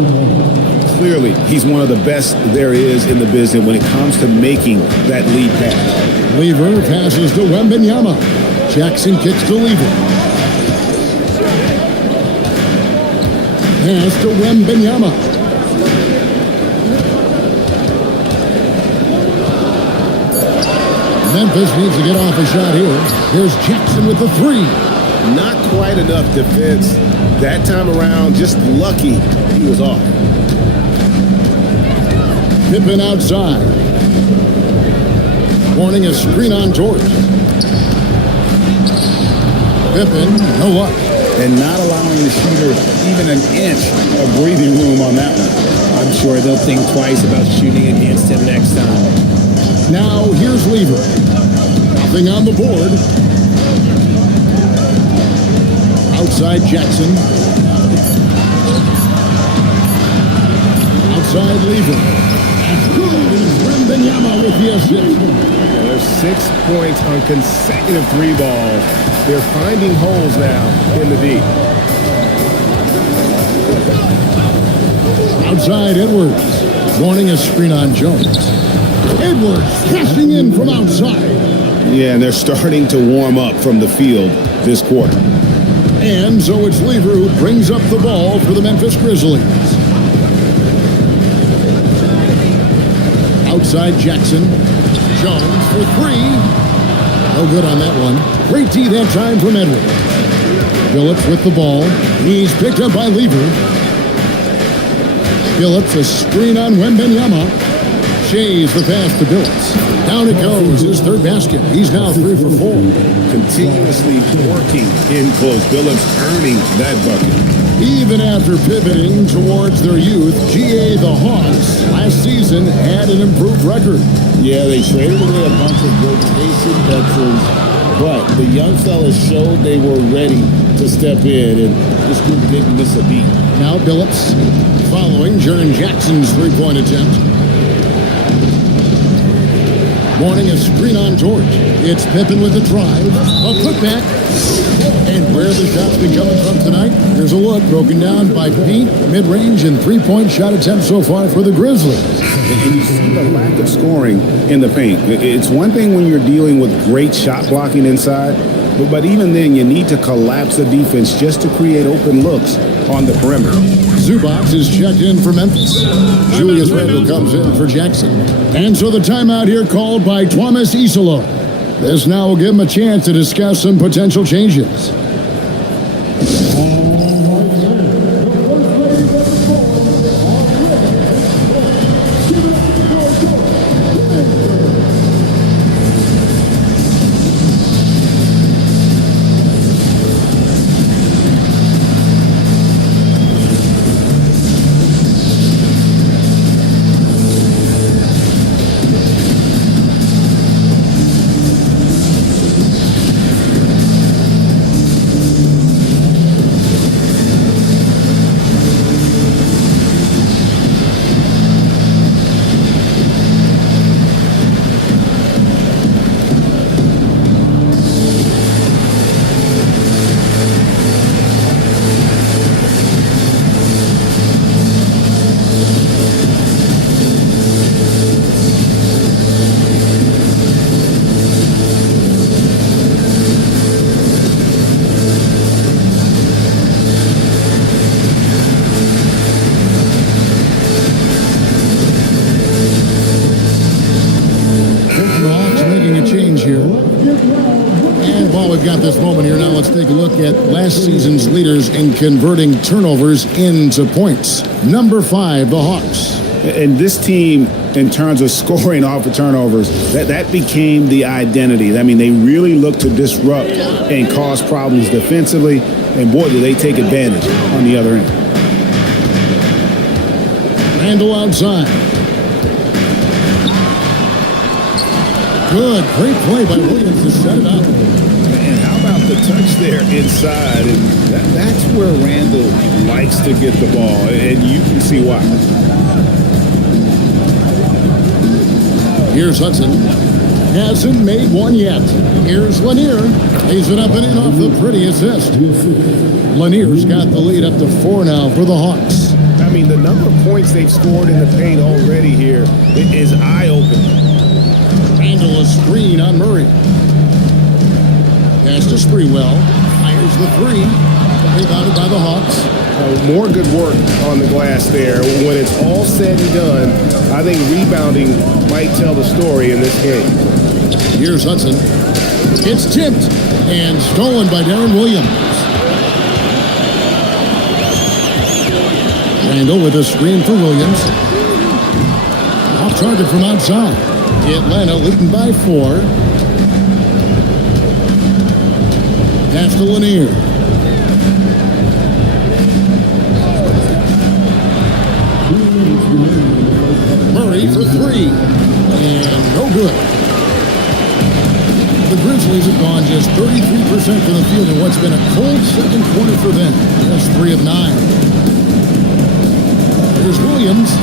Clearly, he's one of the best there is in the business when it comes to making that lead pass. Lever passes to Wembanyama. Jackson kicks to Lever. Pass to Wembanyama. Memphis needs to get off a shot here. Here's Jackson with the three. Not quite enough defense that time around. Just lucky he was off. Pippen outside. Warning a screen on George. Pippen, no luck. And not allowing the shooter even an inch of breathing room on that one. I'm sure they'll think twice about shooting against him next time. Now here's Lever. Nothing on the board. Outside Jackson. Outside Lever. Wembanyama with the assist. There's 6 points on consecutive three balls. They're finding holes now in the D. Outside Edwards. Warning a screen on Jones. Edwards casting in from outside. Yeah, and they're starting to warm up from the field this quarter. And so it's Lever who brings up the ball for the Memphis Grizzlies. Outside Jackson. Jones for three. No good on that one. Great D that time from Edwards. Phillips with the ball. He's picked up by Lever. Phillips a screen on Wembanyama. Shays the pass to Phillips. Down it goes. His third basket. He's now 3 for 4. Continuously working in close. Phillips earning that bucket. Even after pivoting towards their youth, GA the Hawks last season had an improved record. Yeah, they traded away a bunch of rotation veterans, but the young fellas showed they were ready to step in, and this group didn't miss a beat. Now Phillips following Jaren Jackson's three-point attempt. Warning a screen on George. It's Pippen with the drive. A putback. And where the shots been coming from tonight? Here's a look broken down by paint, mid-range, and three-point shot attempts so far for the Grizzlies. And you see the lack of scoring in the paint. It's one thing when you're dealing with great shot blocking inside, but even then you need to collapse the defense just to create open looks on the perimeter. Zubac is checked in for Memphis. Julius Randle comes in for Jackson. And so the timeout here called by Thomas Isolo. This now will give him a chance to discuss some potential changes. And while we've got this moment here now, let's take a look at last season's leaders in converting turnovers into points. Number 5, the Hawks. And this team, in terms of scoring off of turnovers, that became the identity. I mean, they really looked to disrupt and cause problems defensively, and boy, do they take advantage on the other end. Randall outside. Good, great play by Williams to set it up. And how about the touch there inside? And that's where Randall likes to get the ball, and you can see why. Here's Hudson. Hasn't made one yet. Here's Lanier. Lays it up and in off the pretty assist. Lanier's got the lead up to 4 now for the Hawks. I mean, the number of points they've scored in the paint already here is eye-opening. Randall a screen on Murray. Pass to Sprewell. Fires the 3. Rebounded by the Hawks. More good work on the glass there. When it's all said and done, I think rebounding might tell the story in this game. Here's Hudson. It's tipped and stolen by Darren Williams. Randall with a screen for Williams. Off target from outside. Atlanta leading by 4. Pass to Lanier. Murray for 3. And no good. The Grizzlies have gone just 33% from the field in what's been a cold second quarter for them. Just 3 of 9. Here's Williams.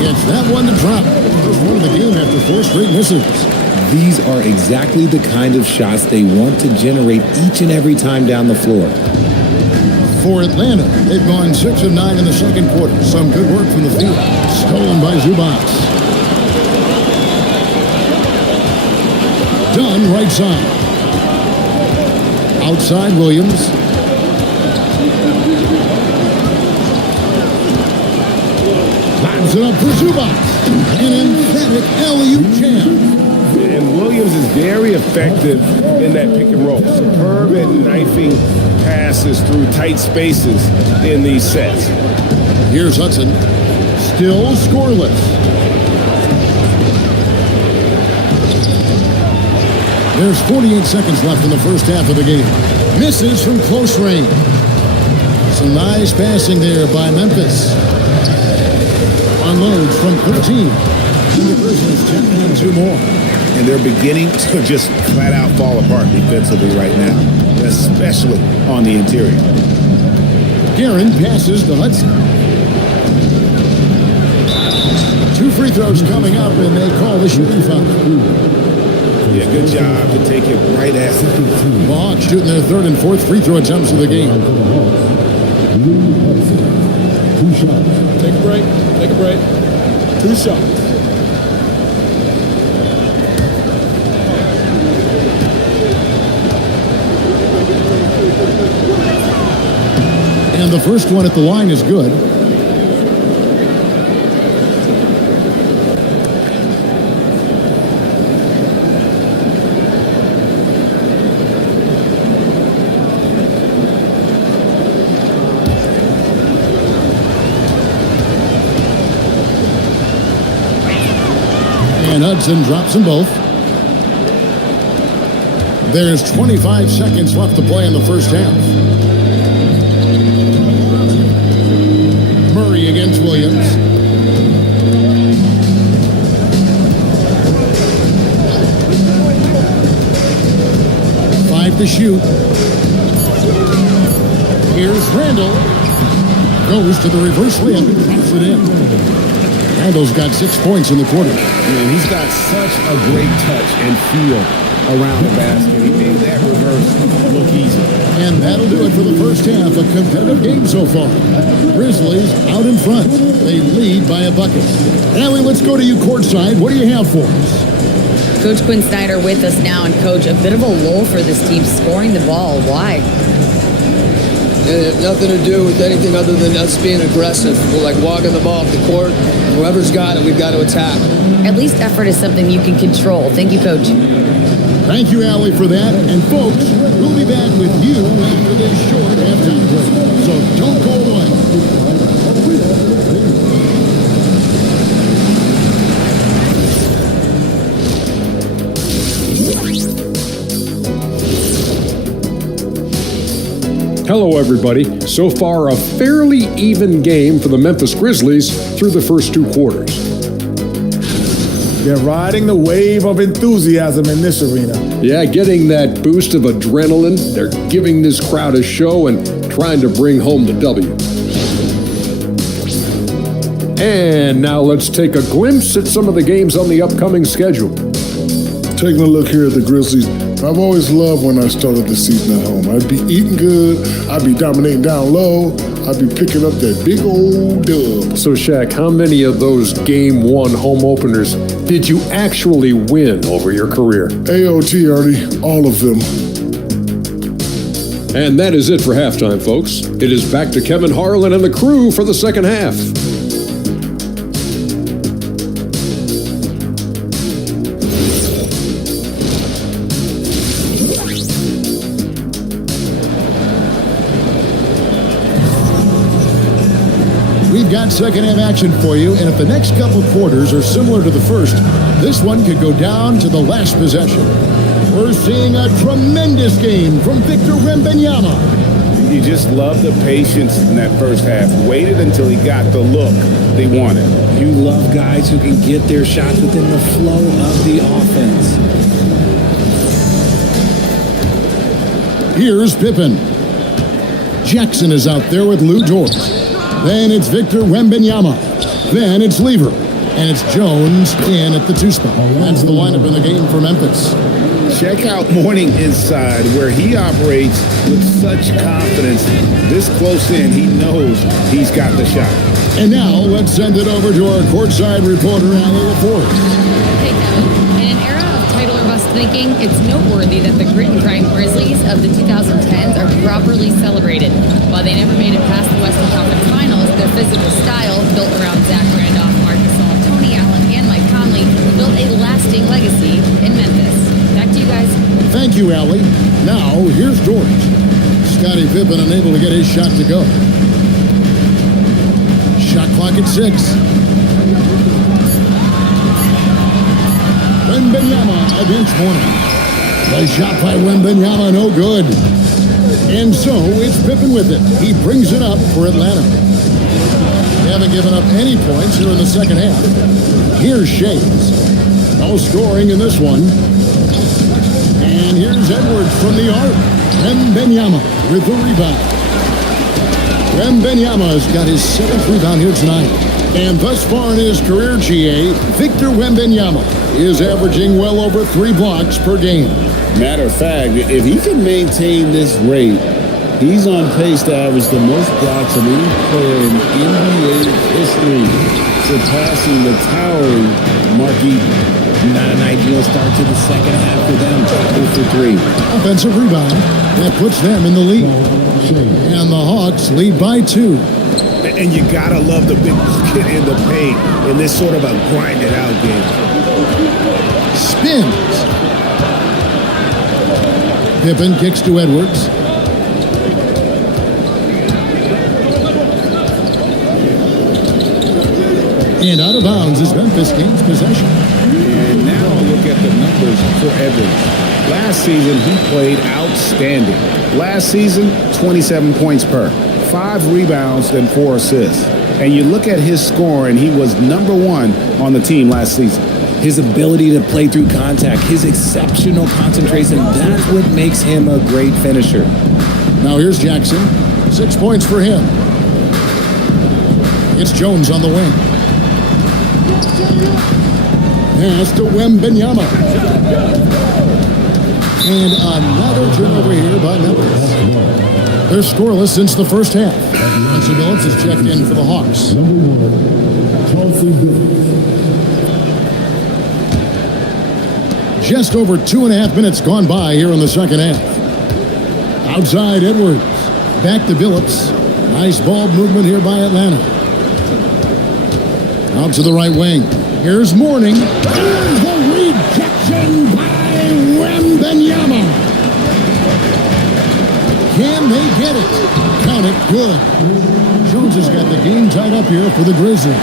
Gets that one to drop. First one of the game after 4 straight misses. These are exactly the kind of shots they want to generate each and every time down the floor. For Atlanta, they've gone 6 of 9 in the second quarter. Some good work from the field. Stolen by Zubac. Dunn right side. Outside Williams. Lines it up for Zubac. An emphatic alley-oop jam. And Williams is very effective in that pick and roll. Superb at knifing passes through tight spaces in these sets. Here's Hudson. Still scoreless. There's 48 seconds left in the first half of the game. Misses from close range. Some nice passing there by Memphis. Unloads from 13. And the Grizzlies taking on 2 more. And they're beginning to just flat out fall apart defensively right now, especially on the interior. Guerin passes to Hudson. 2 free throws coming up, and they call the shooting foul. Yeah, good job to take it right at it. The Hawks shooting their 3rd and 4th free throw attempts of the game. 2 shots. Take a break. Take a break. 2 shots. And the first one at the line is good. And Hudson drops them both. There's 25 seconds left to play in the first half. Murray against Williams. Five to shoot. Here's Randall. Goes to the reverse layup and drops it in. Randall's got 6 points in the quarter. And he's got such a great touch and feel around the basket. He made that reverse look easy. And that'll do it for the first half. A competitive game so far. Grizzlies out in front. They lead by a bucket. Allie, let's go to you courtside. What do you have for us? Coach Quinn Snyder with us now. And, Coach, a bit of a lull for this team scoring the ball. Why? It had nothing to do with anything other than us being aggressive. We're like walking the ball up the court. Whoever's got it, we've got to attack. At least effort is something you can control. Thank you, Coach. Thank you, Allie, for that. And folks, we'll be back with you after this short halftime break. So don't go away. Hello, everybody. So far, a fairly even game for the Memphis Grizzlies through the first two quarters. They're riding the wave of enthusiasm in this arena. Yeah, getting that boost of adrenaline. They're giving this crowd a show and trying to bring home the W. And now let's take a glimpse at some of the games on the upcoming schedule. Taking a look here at the Grizzlies, I've always loved when I started the season at home. I'd be eating good, I'd be dominating down low, I'd be picking up that big old dub. So, Shaq, how many of those Game 1 home openers did you actually win over your career? AOT, Ernie, all of them. And that is it for halftime, folks. It is back to Kevin Harlan and the crew for the second half. We've got second half action for you, and if the next couple quarters are similar to the first, this one could go down to the last possession. We're seeing a tremendous game from Victor Wembanyama. You just love the patience in that first half. Waited until he got the look they wanted. You love guys who can get their shots within the flow of the offense. Here's Pippen. Jackson is out there with Lou Dort. Then it's Victor Wembanyama. Then it's Lever. And it's Jones in at the 2 spot. That's the lineup in the game for Memphis. Check out Mourning inside, where he operates with such confidence. This close in, he knows he's got the shot. And now let's send it over to our courtside reporter, Allie LaForge. Hey, Kevin. In an era of title or bust thinking, it's noteworthy that the grit and grind Grizzlies of the 2010s are properly celebrated. While they never made it past the Western Conference Finals, their physical style, built around Zach Randolph, Marc Gasol, Tony Allen, and Mike Conley, built a lasting legacy in Memphis. Back to you guys. Thank you, Allie. Now, here's Dort. Scottie Pippen unable to get his shot to go. Shot clock at 6. Wembanyama against Mourning. The shot by Wembanyama, no good. And so it's Pippen with it. He brings it up for Atlanta. They haven't given up any points here in the second half. Here's Shades. No scoring in this one. And here's Edwards from the arc. Wembanyama with the rebound. Wembanyama's got his 7th rebound here tonight. And thus far in his career, GA, Victor Wembanyama is averaging well over 3 blocks per game. Matter of fact, if he can maintain this rate, he's on pace to average the most blocks of any player in NBA history, surpassing the towering Mark Eaton. Not an ideal start to the second half for them. 2 for 3. Offensive rebound that puts them in the lead. And the Hawks lead by 2. And you gotta love the big bucket in the paint in this sort of a grinded out game. Spins. Pippen kicks to Edwards. And out of bounds as Memphis gains possession. And now look at the numbers for Edwards. Last season, he played outstanding. Last season, 27 points per, 5 rebounds, and 4 assists. And you look at his score, and he was #1 on the team last season. His ability to play through contact, his exceptional concentration, that's what makes him a great finisher. Now here's Jackson. 6 points for him. It's Jones on the wing. Pass to Wembanyama. And another turnover here by Memphis. They're scoreless since the first half. Chauncey Billups has checked in for the Hawks. Just over 2.5 minutes gone by here in the second half. Outside Edwards. Back to Billups. Nice ball movement here by Atlanta. Out to the right wing. Here's Mourning. Here's the rejection by Wembanyama. hit it. Count it. Good. Jones has got the game tied up here for the Grizzlies.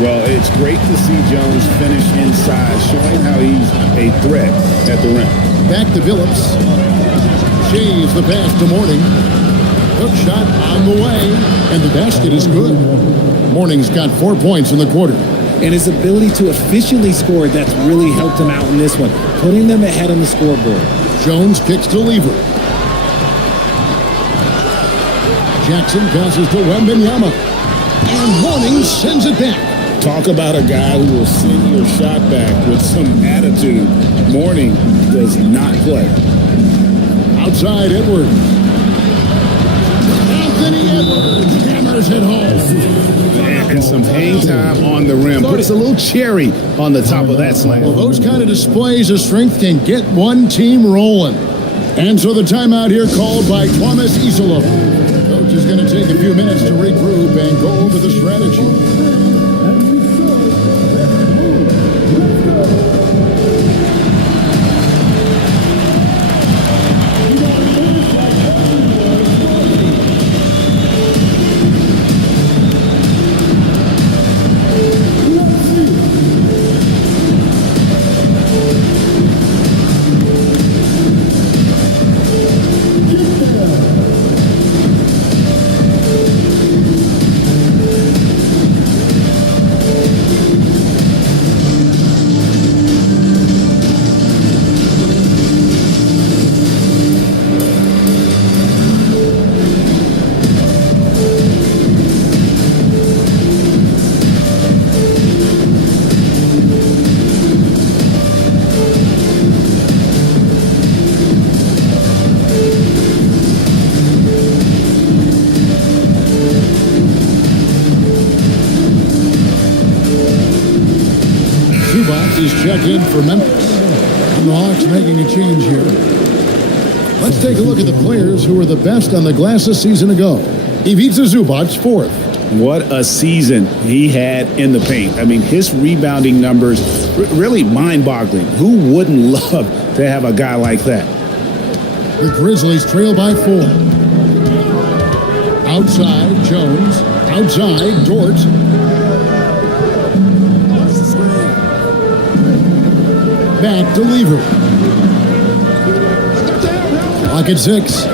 Well, it's great to see Jones finish inside, showing how he's a threat at the rim. Back to Phillips. Shaves the pass to Morning. Hook shot on the way, and the basket is good. Morning's got 4 points in the quarter. And his ability to efficiently score, that's really helped him out in this one, putting them ahead on the scoreboard. Jones kicks to Lever. Jackson passes to Wembanyama. And Morning sends it back. Talk about a guy who will send your shot back with some attitude. Morning does not play. Outside Edwards. Anthony Edwards hammers it home. And some hang time on the rim. Puts a little cherry on the top of that slam. Well, those kind of displays of strength can get one team rolling. And so the timeout here called by Thomas Isola. Coach is going to take a few minutes to regroup and go over the strategy. Is checked in for Memphis. And the Hawks making a change here. Let's take a look at the players who were the best on the glass a season ago. Ivica Zubac, fourth. What a season he had in the paint. I mean, his rebounding numbers, really mind-boggling. Who wouldn't love to have a guy like that? The Grizzlies trail by 4. Outside, Jones. Outside, Dort. Back to Lever. Clock at 6.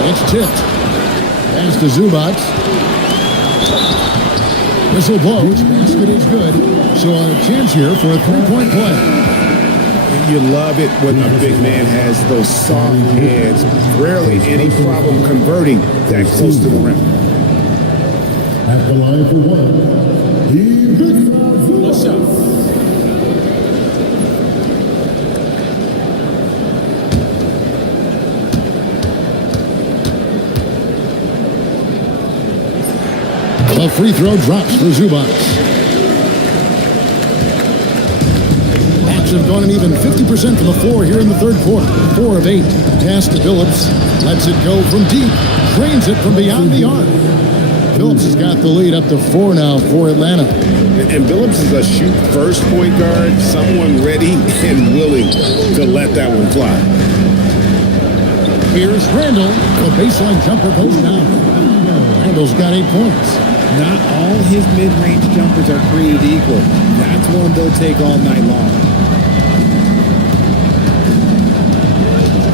It's tipped. Pass to Zubac. Whistle blows. Basket is good. So a chance here for a three-point play. You love it when a big man has those soft hands. Rarely any problem converting that close to the rim. At the line for one, What's up? The free throw drops for Zubac. Hawks have gone an even 50% from the floor here in the third quarter. 4 of 8. Pass to Phillips. Lets it go from deep. Drains it from beyond the arc. Phillips has got the lead up to 4 now for Atlanta. And Phillips is a shoot-first point guard, someone ready and willing to let that one fly. Here's Randall. The baseline jumper goes down. Randall's got 8 points. Not all his mid-range jumpers are created equal. That's one they'll take all night long.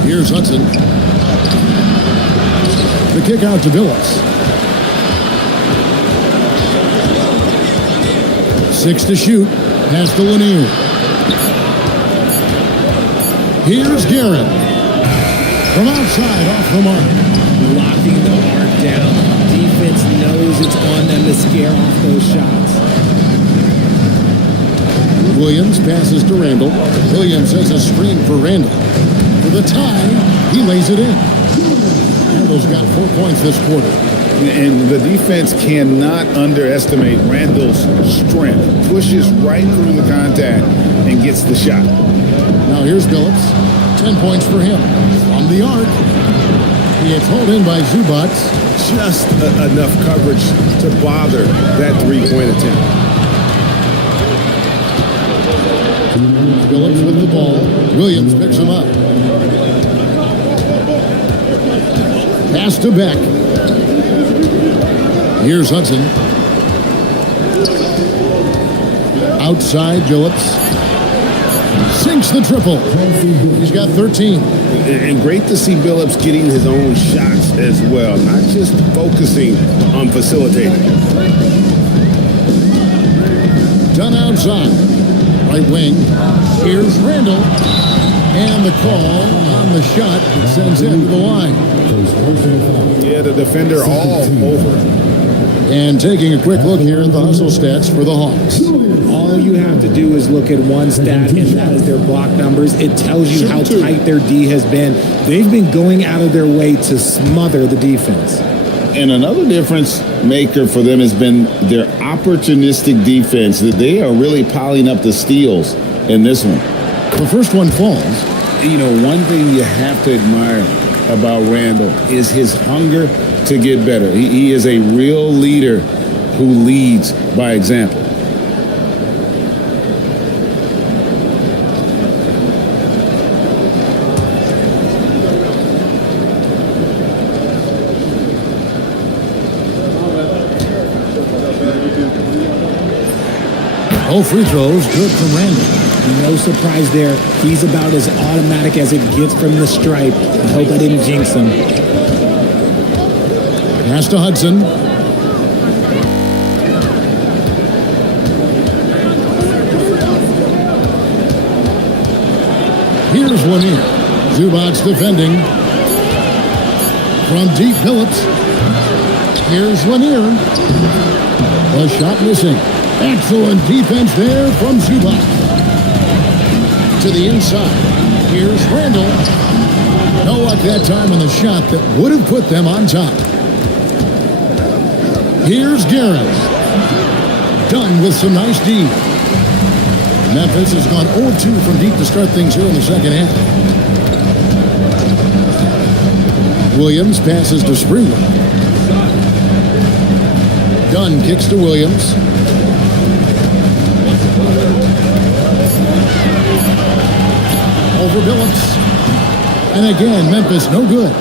Here's Hudson. The kick out to Phillips. 6 to shoot. Pass to Lanier. Here's Garrett. From outside, off the mark. Locking the arc down. Defense knows it's on them to scare off those shots. Williams passes to Randall. Williams has a screen for Randall. For the tie, he lays it in. Randall's got 4 points this quarter. And the defense cannot underestimate Randall's strength. Pushes right through the contact and gets the shot. Now here's Phillips. 10 points for him. From the arc. He gets hauled in by Zubac. Just enough coverage to bother that three-point attempt. Phillips with the ball. Williams picks him up. Pass to Beck. Here's Hudson. Outside Phillips. Sinks the triple. He's got 13. And great to see Billups getting his own shots as well, not just focusing on facilitating. Done outside. Right wing. Here's Randall. And the call on the shot sends it to the line. Yeah, the defender all over. And taking a quick look here at the hustle stats for the Hawks. All you have to do is look at one stat, and that is their block numbers. It tells you how tight their D has been. They've been going out of their way to smother the defense. And another difference maker for them has been their opportunistic defense. That they are really piling up the steals in this one. The first one falls. You know, one thing you have to admire about Randall is his hunger to get better. He is a real leader who leads by example. All free throws good from Randall. No surprise there. He's about as automatic as it gets from the stripe. I hope I didn't jinx him. Pass to Hudson. Here's one in. Zubac's defending. From deep Phillips. Here's Lanier. The shot missing. Excellent defense there from Zubac. To the inside. Here's Randall. No luck that time on the shot that would have put them on top. Here's Garrett. Done with some nice D. Memphis has gone 0-2 from deep to start things here in the second half. Williams passes to Springer. Dunn kicks to Williams. Over Billups. And again, Memphis no good.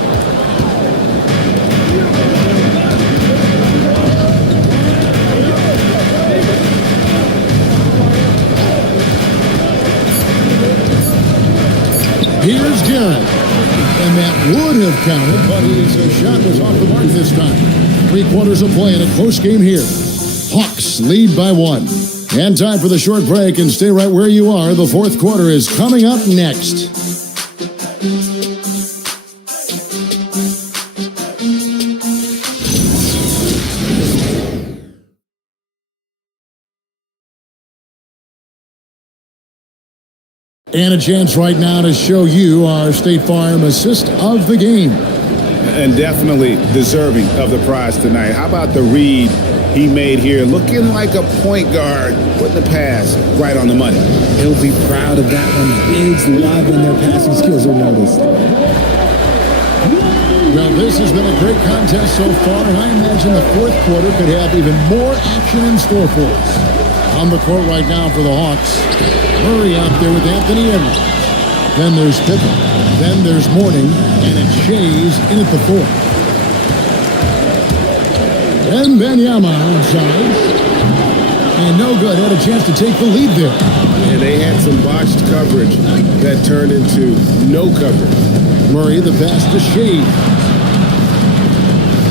Here's Garrett. And that would have counted, but his shot was off the mark this time. 3 quarters of play in a close game here. Hawks lead by 1. And time for the short break, and stay right where you are. The fourth quarter is coming up next. And a chance right now to show you our State Farm assist of the game. And definitely deserving of the prize tonight. How about the read he made here? Looking like a point guard, putting the pass right on the money. He'll be proud of that one. Bigs love when their passing skills are noticed. Well, this has been a great contest so far, and I imagine the fourth quarter could have even more action in store for us. On the court right now for the Hawks. Murray out there with Anthony Edwards. Then there's Pippen. Then there's Mourning. And it's Shays in at the 4. And Benyama outside. And no good. Had a chance to take the lead there. And they had some botched coverage that turned into no coverage. Murray the pass to Shays.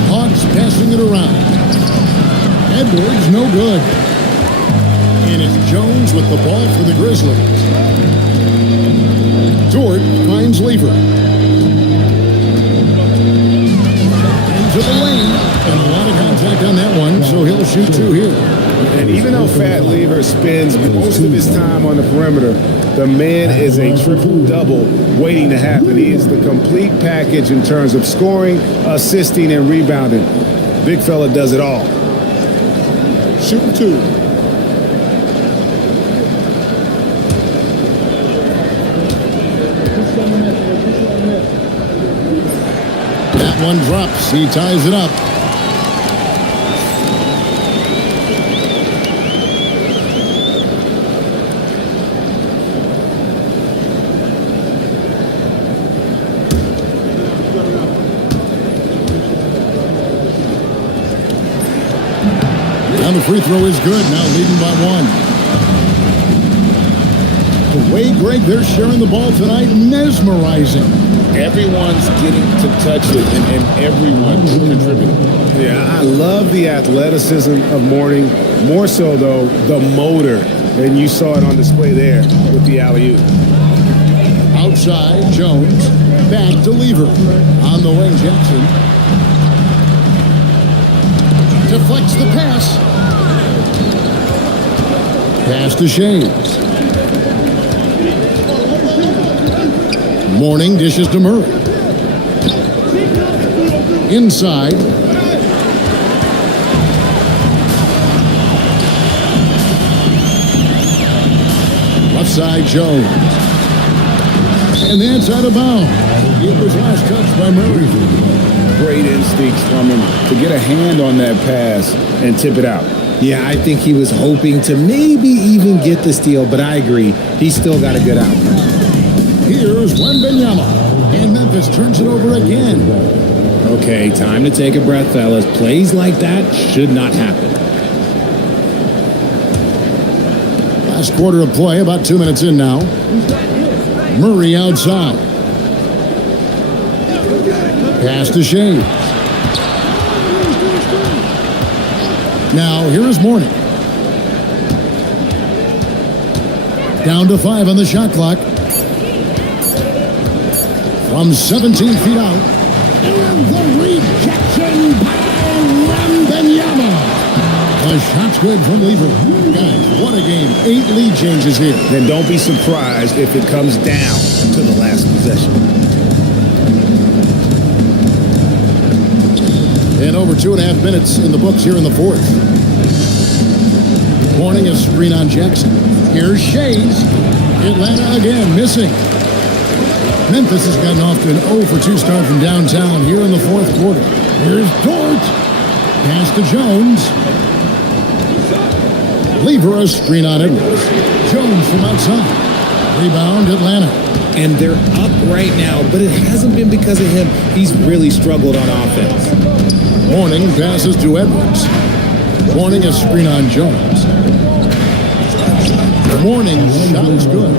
Hawks passing it around. Edwards no good. And it's Jones with the ball for the Grizzlies. Dort finds Lever. Into the lane. And a lot of contact on that one, so he'll shoot 2 here. And even though Fat Lever spends most of his time on the perimeter, the man is a triple-double waiting to happen. He is the complete package in terms of scoring, assisting, and rebounding. Big fella does it all. Shooting 2. That one drops. He ties it up. free throw is good. Now leading by 1. The way, Greg, they're sharing the ball tonight, mesmerizing. Everyone's getting to touch it, and everyone's contributing. Yeah, I love the athleticism of Mourning. More so, though, the motor. And you saw it on display there with the alley-oop. Outside, Jones. Back to Lever. On the wing, Jackson. Deflects the pass. Pass to Shays. Mourning dishes to Murray. Inside. Left side, Jones. And that's out of bounds. It was last touched by Murray. Great instincts from him to get a hand on that pass and tip it out. Yeah, I think he was hoping to maybe even get the steal, but I agree. He's still got a good outcome. Here's Wembanyama. And Memphis turns it over again. Okay, time to take a breath, fellas. Plays like that should not happen. Last quarter of play, about 2 minutes in now. Murray outside. Pass to Shea. Now, here is Mourning. Down to 5 on the shot clock. From 17 feet out. And the rejection by Wembanyama. The shot's good from Lever. Guys, what a game. 8 lead changes here. And don't be surprised if it comes down to the last possession. And over 2.5 minutes in the books here in the fourth. Mourning a screen on Jackson. Here's Shays. Atlanta again missing. Memphis has gotten off to an 0 for 2 start from downtown here in the fourth quarter. Here's Dort. Pass to Jones. Lever a screen on Edwards. Jones from outside. Rebound Atlanta. And they're up right now, but it hasn't been because of him. He's really struggled on offense. Mourning passes to Edwards. Mourning a screen on Jones. Mourning's shot is good.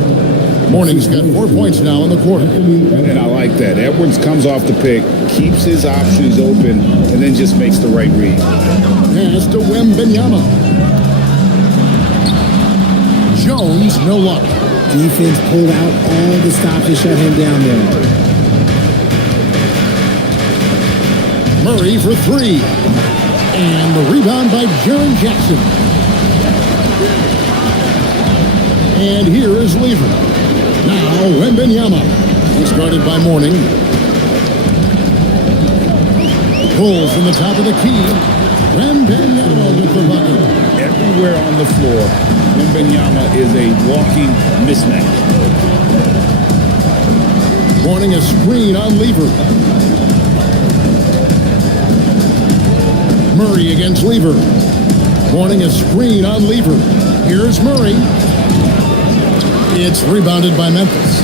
Mourning's got 4 points now in the quarter. And I like that. Edwards comes off the pick, keeps his options open, and then just makes the right read. Pass to Wembanyama. Jones, no luck. Defense pulled out all the stops to shut him down there. Murray for 3. And the rebound by Jaren Jackson. And here is Lever. Now Wembanyama. He's guarded by Mourning. Pulls from the top of the key. Wembanyama with the bucket. Everywhere on the floor, Wembanyama is a walking mismatch. Mourning a screen on Lever. Murray against Lever. Mourning a screen on Lever. Here's Murray. It's rebounded by Memphis.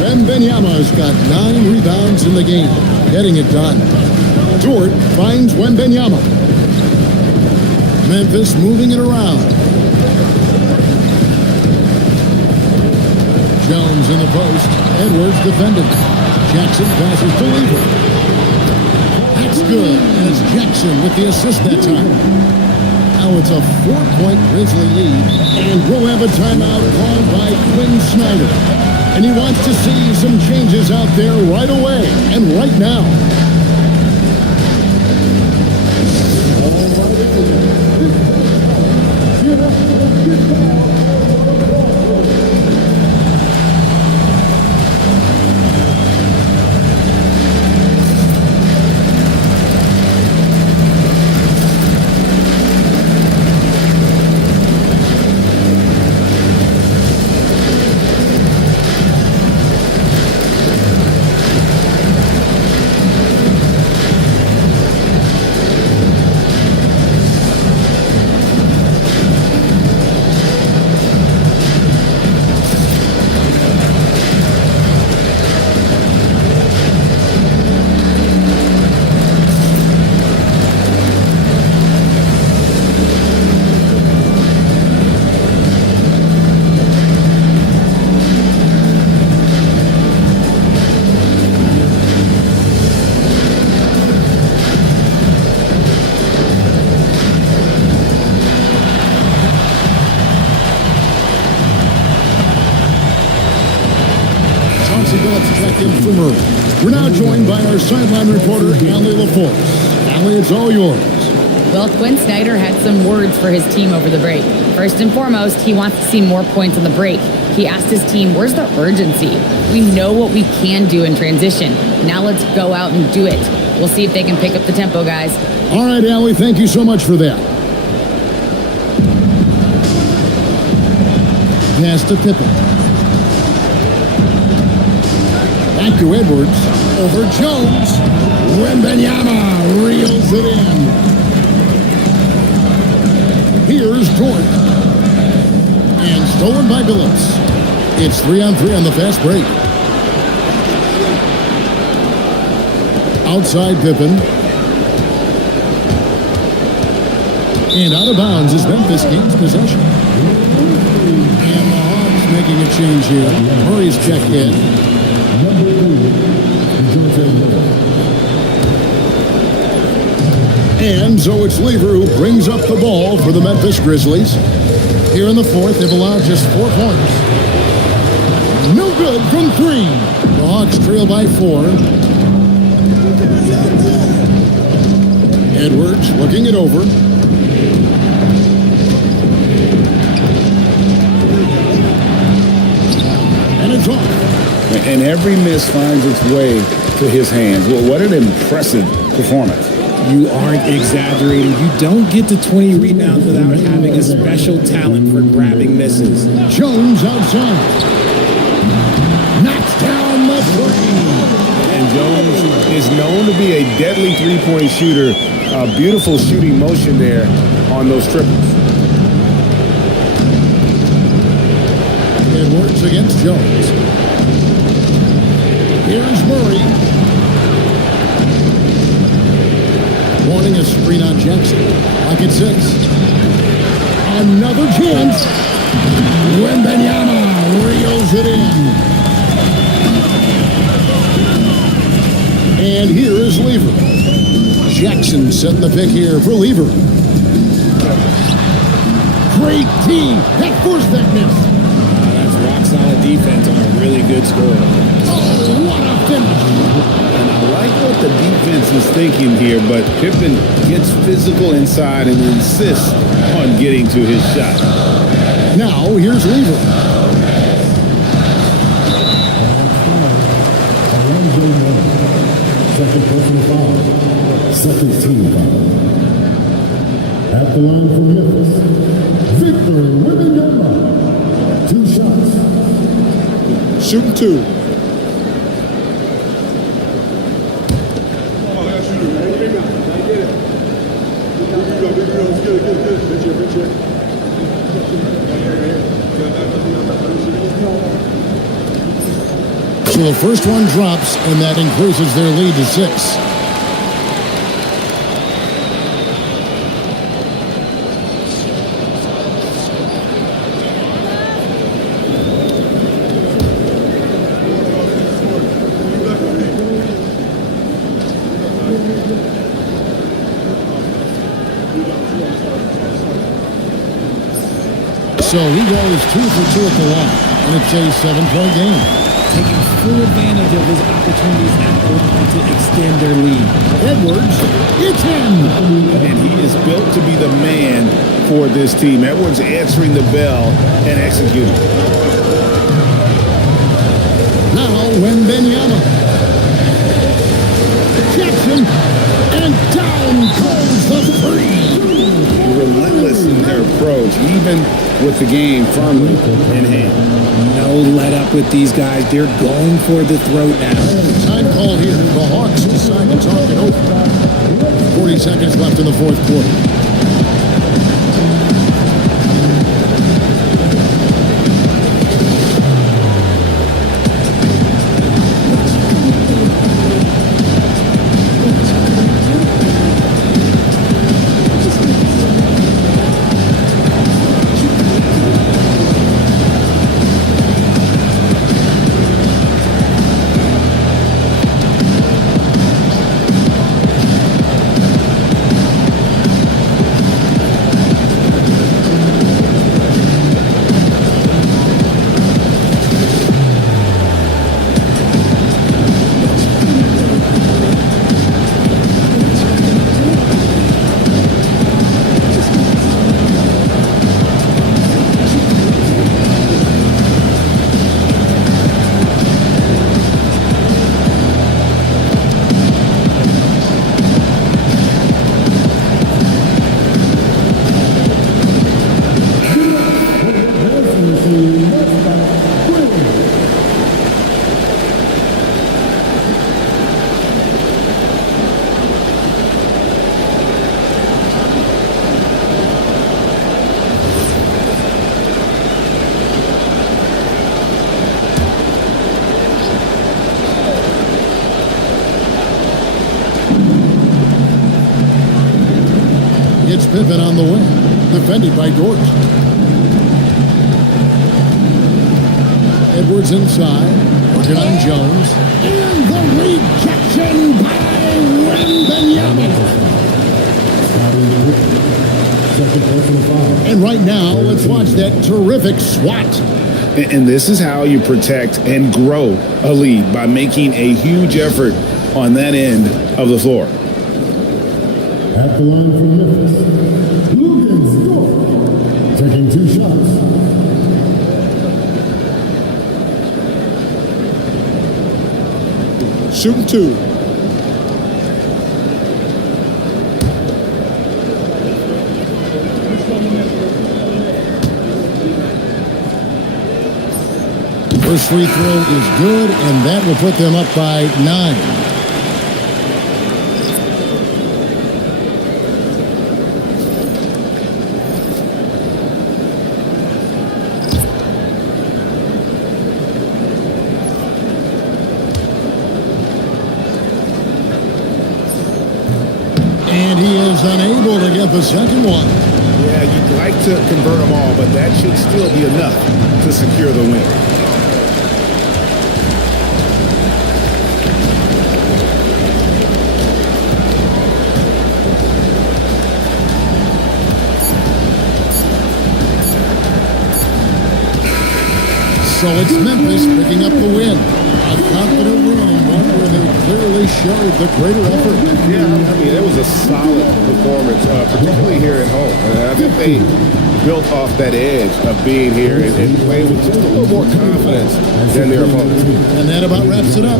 Wembanyama's got 9 rebounds in the game, getting it done. Dort finds Wembanyama. Memphis moving it around. Jones in the post. Edwards defending. Jackson passes to Lever. That's good, and it's Jackson with the assist that time. Now it's a 4-point Grizzly lead, and we'll have a timeout called by Quinn Snyder. And he wants to see some changes out there right away and right now. Maxi Phillips check in for Murray. We're now joined by our sideline reporter, Allie LaForce. Allie, it's all yours. Well, Quinn Snyder had some words for his team over the break. First and foremost, he wants to see more points on the break. He asked his team, where's the urgency? We know what we can do in transition. Now let's go out and do it. We'll see if they can pick up the tempo, guys. All right, Allie, thank you so much for that. Pass to Pippen. Back to Edwards. Over Jones. Wembanyama reels it in. Here's Jordan. And stolen by Billups. It's 3-on-3 on the fast break. Outside Pippen. And out of bounds is Memphis gains possession. And the Hawks making a change here. Murray's checked in. And so it's Lever who brings up the ball for the Memphis Grizzlies. Here in the fourth, they've allowed just 4 points. No good from 3. The Hawks trail by 4. Edwards looking it over. And it's off. And every miss finds its way to his hands. Well, what an impressive performance. You aren't exaggerating. You don't get to 20 rebounds without having a special talent for grabbing misses. Jones outside. Knocks down the three. And Jones is known to be a deadly three-point shooter. A beautiful shooting motion there on those triples. Edwards against Jones. Here's Murray. Wanting a screen on Jackson. Like it's 6. Another chance. Wembanyama reels it in. And here is Lever. Jackson setting the pick here for Lever. Great team. That forced that miss. That's rock solid defense on a really good score. Oh, what a finish. And I like what the defense is thinking here, but Pippen gets physical inside and insists on getting to his shot. Now, here's Lever. Second personal foul. Second team foul. At the line for Memphis, Victor Wembanyama. 2 shots. Shooting 2. So the first one drops, and that increases their lead to 6. So he goes 2 for 2 at the line, and it's a 7-point game. Taking full advantage of his opportunities at the line to extend their lead. Edwards, it's him! And he is built to be the man for this team. Edwards answering the bell and executing. Now Wembanyama. Jackson, and down goes the 3. Relentless in their approach, even with the game firmly in hand. No let up with these guys. They're going for the throat now. Time call here. The Hawks decide to talk it over. 40 seconds left in the fourth quarter. It's Pippen on the wing, defended by Dort. Edwards inside, working on Jones. And the rejection by Wembanyama. And right now, let's watch that terrific swat. And this is how you protect and grow a lead, by making a huge effort on that end of the floor. At the line from Memphis, Lucas Dort, taking 2 shots. Shooting 2. First free throw is good, and that will put them up by 9. And he is unable to get the second one. Yeah, you'd like to convert them all, but that should still be enough to secure the win. So it's Memphis picking up the win. A confident win, one where they clearly showed the greater effort. Yeah, I mean, it was a solid performance, particularly here at home. I think they built off that edge of being here and playing with just a little more confidence than their opponents. And that about wraps it up.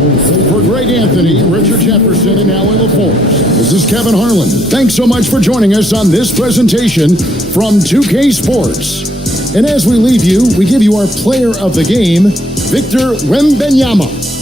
For Greg Anthony, Richard Jefferson, and Alan LaForce, this is Kevin Harlan. Thanks so much for joining us on this presentation from 2K Sports. And as we leave you, we give you our player of the game, Victor Wembanyama.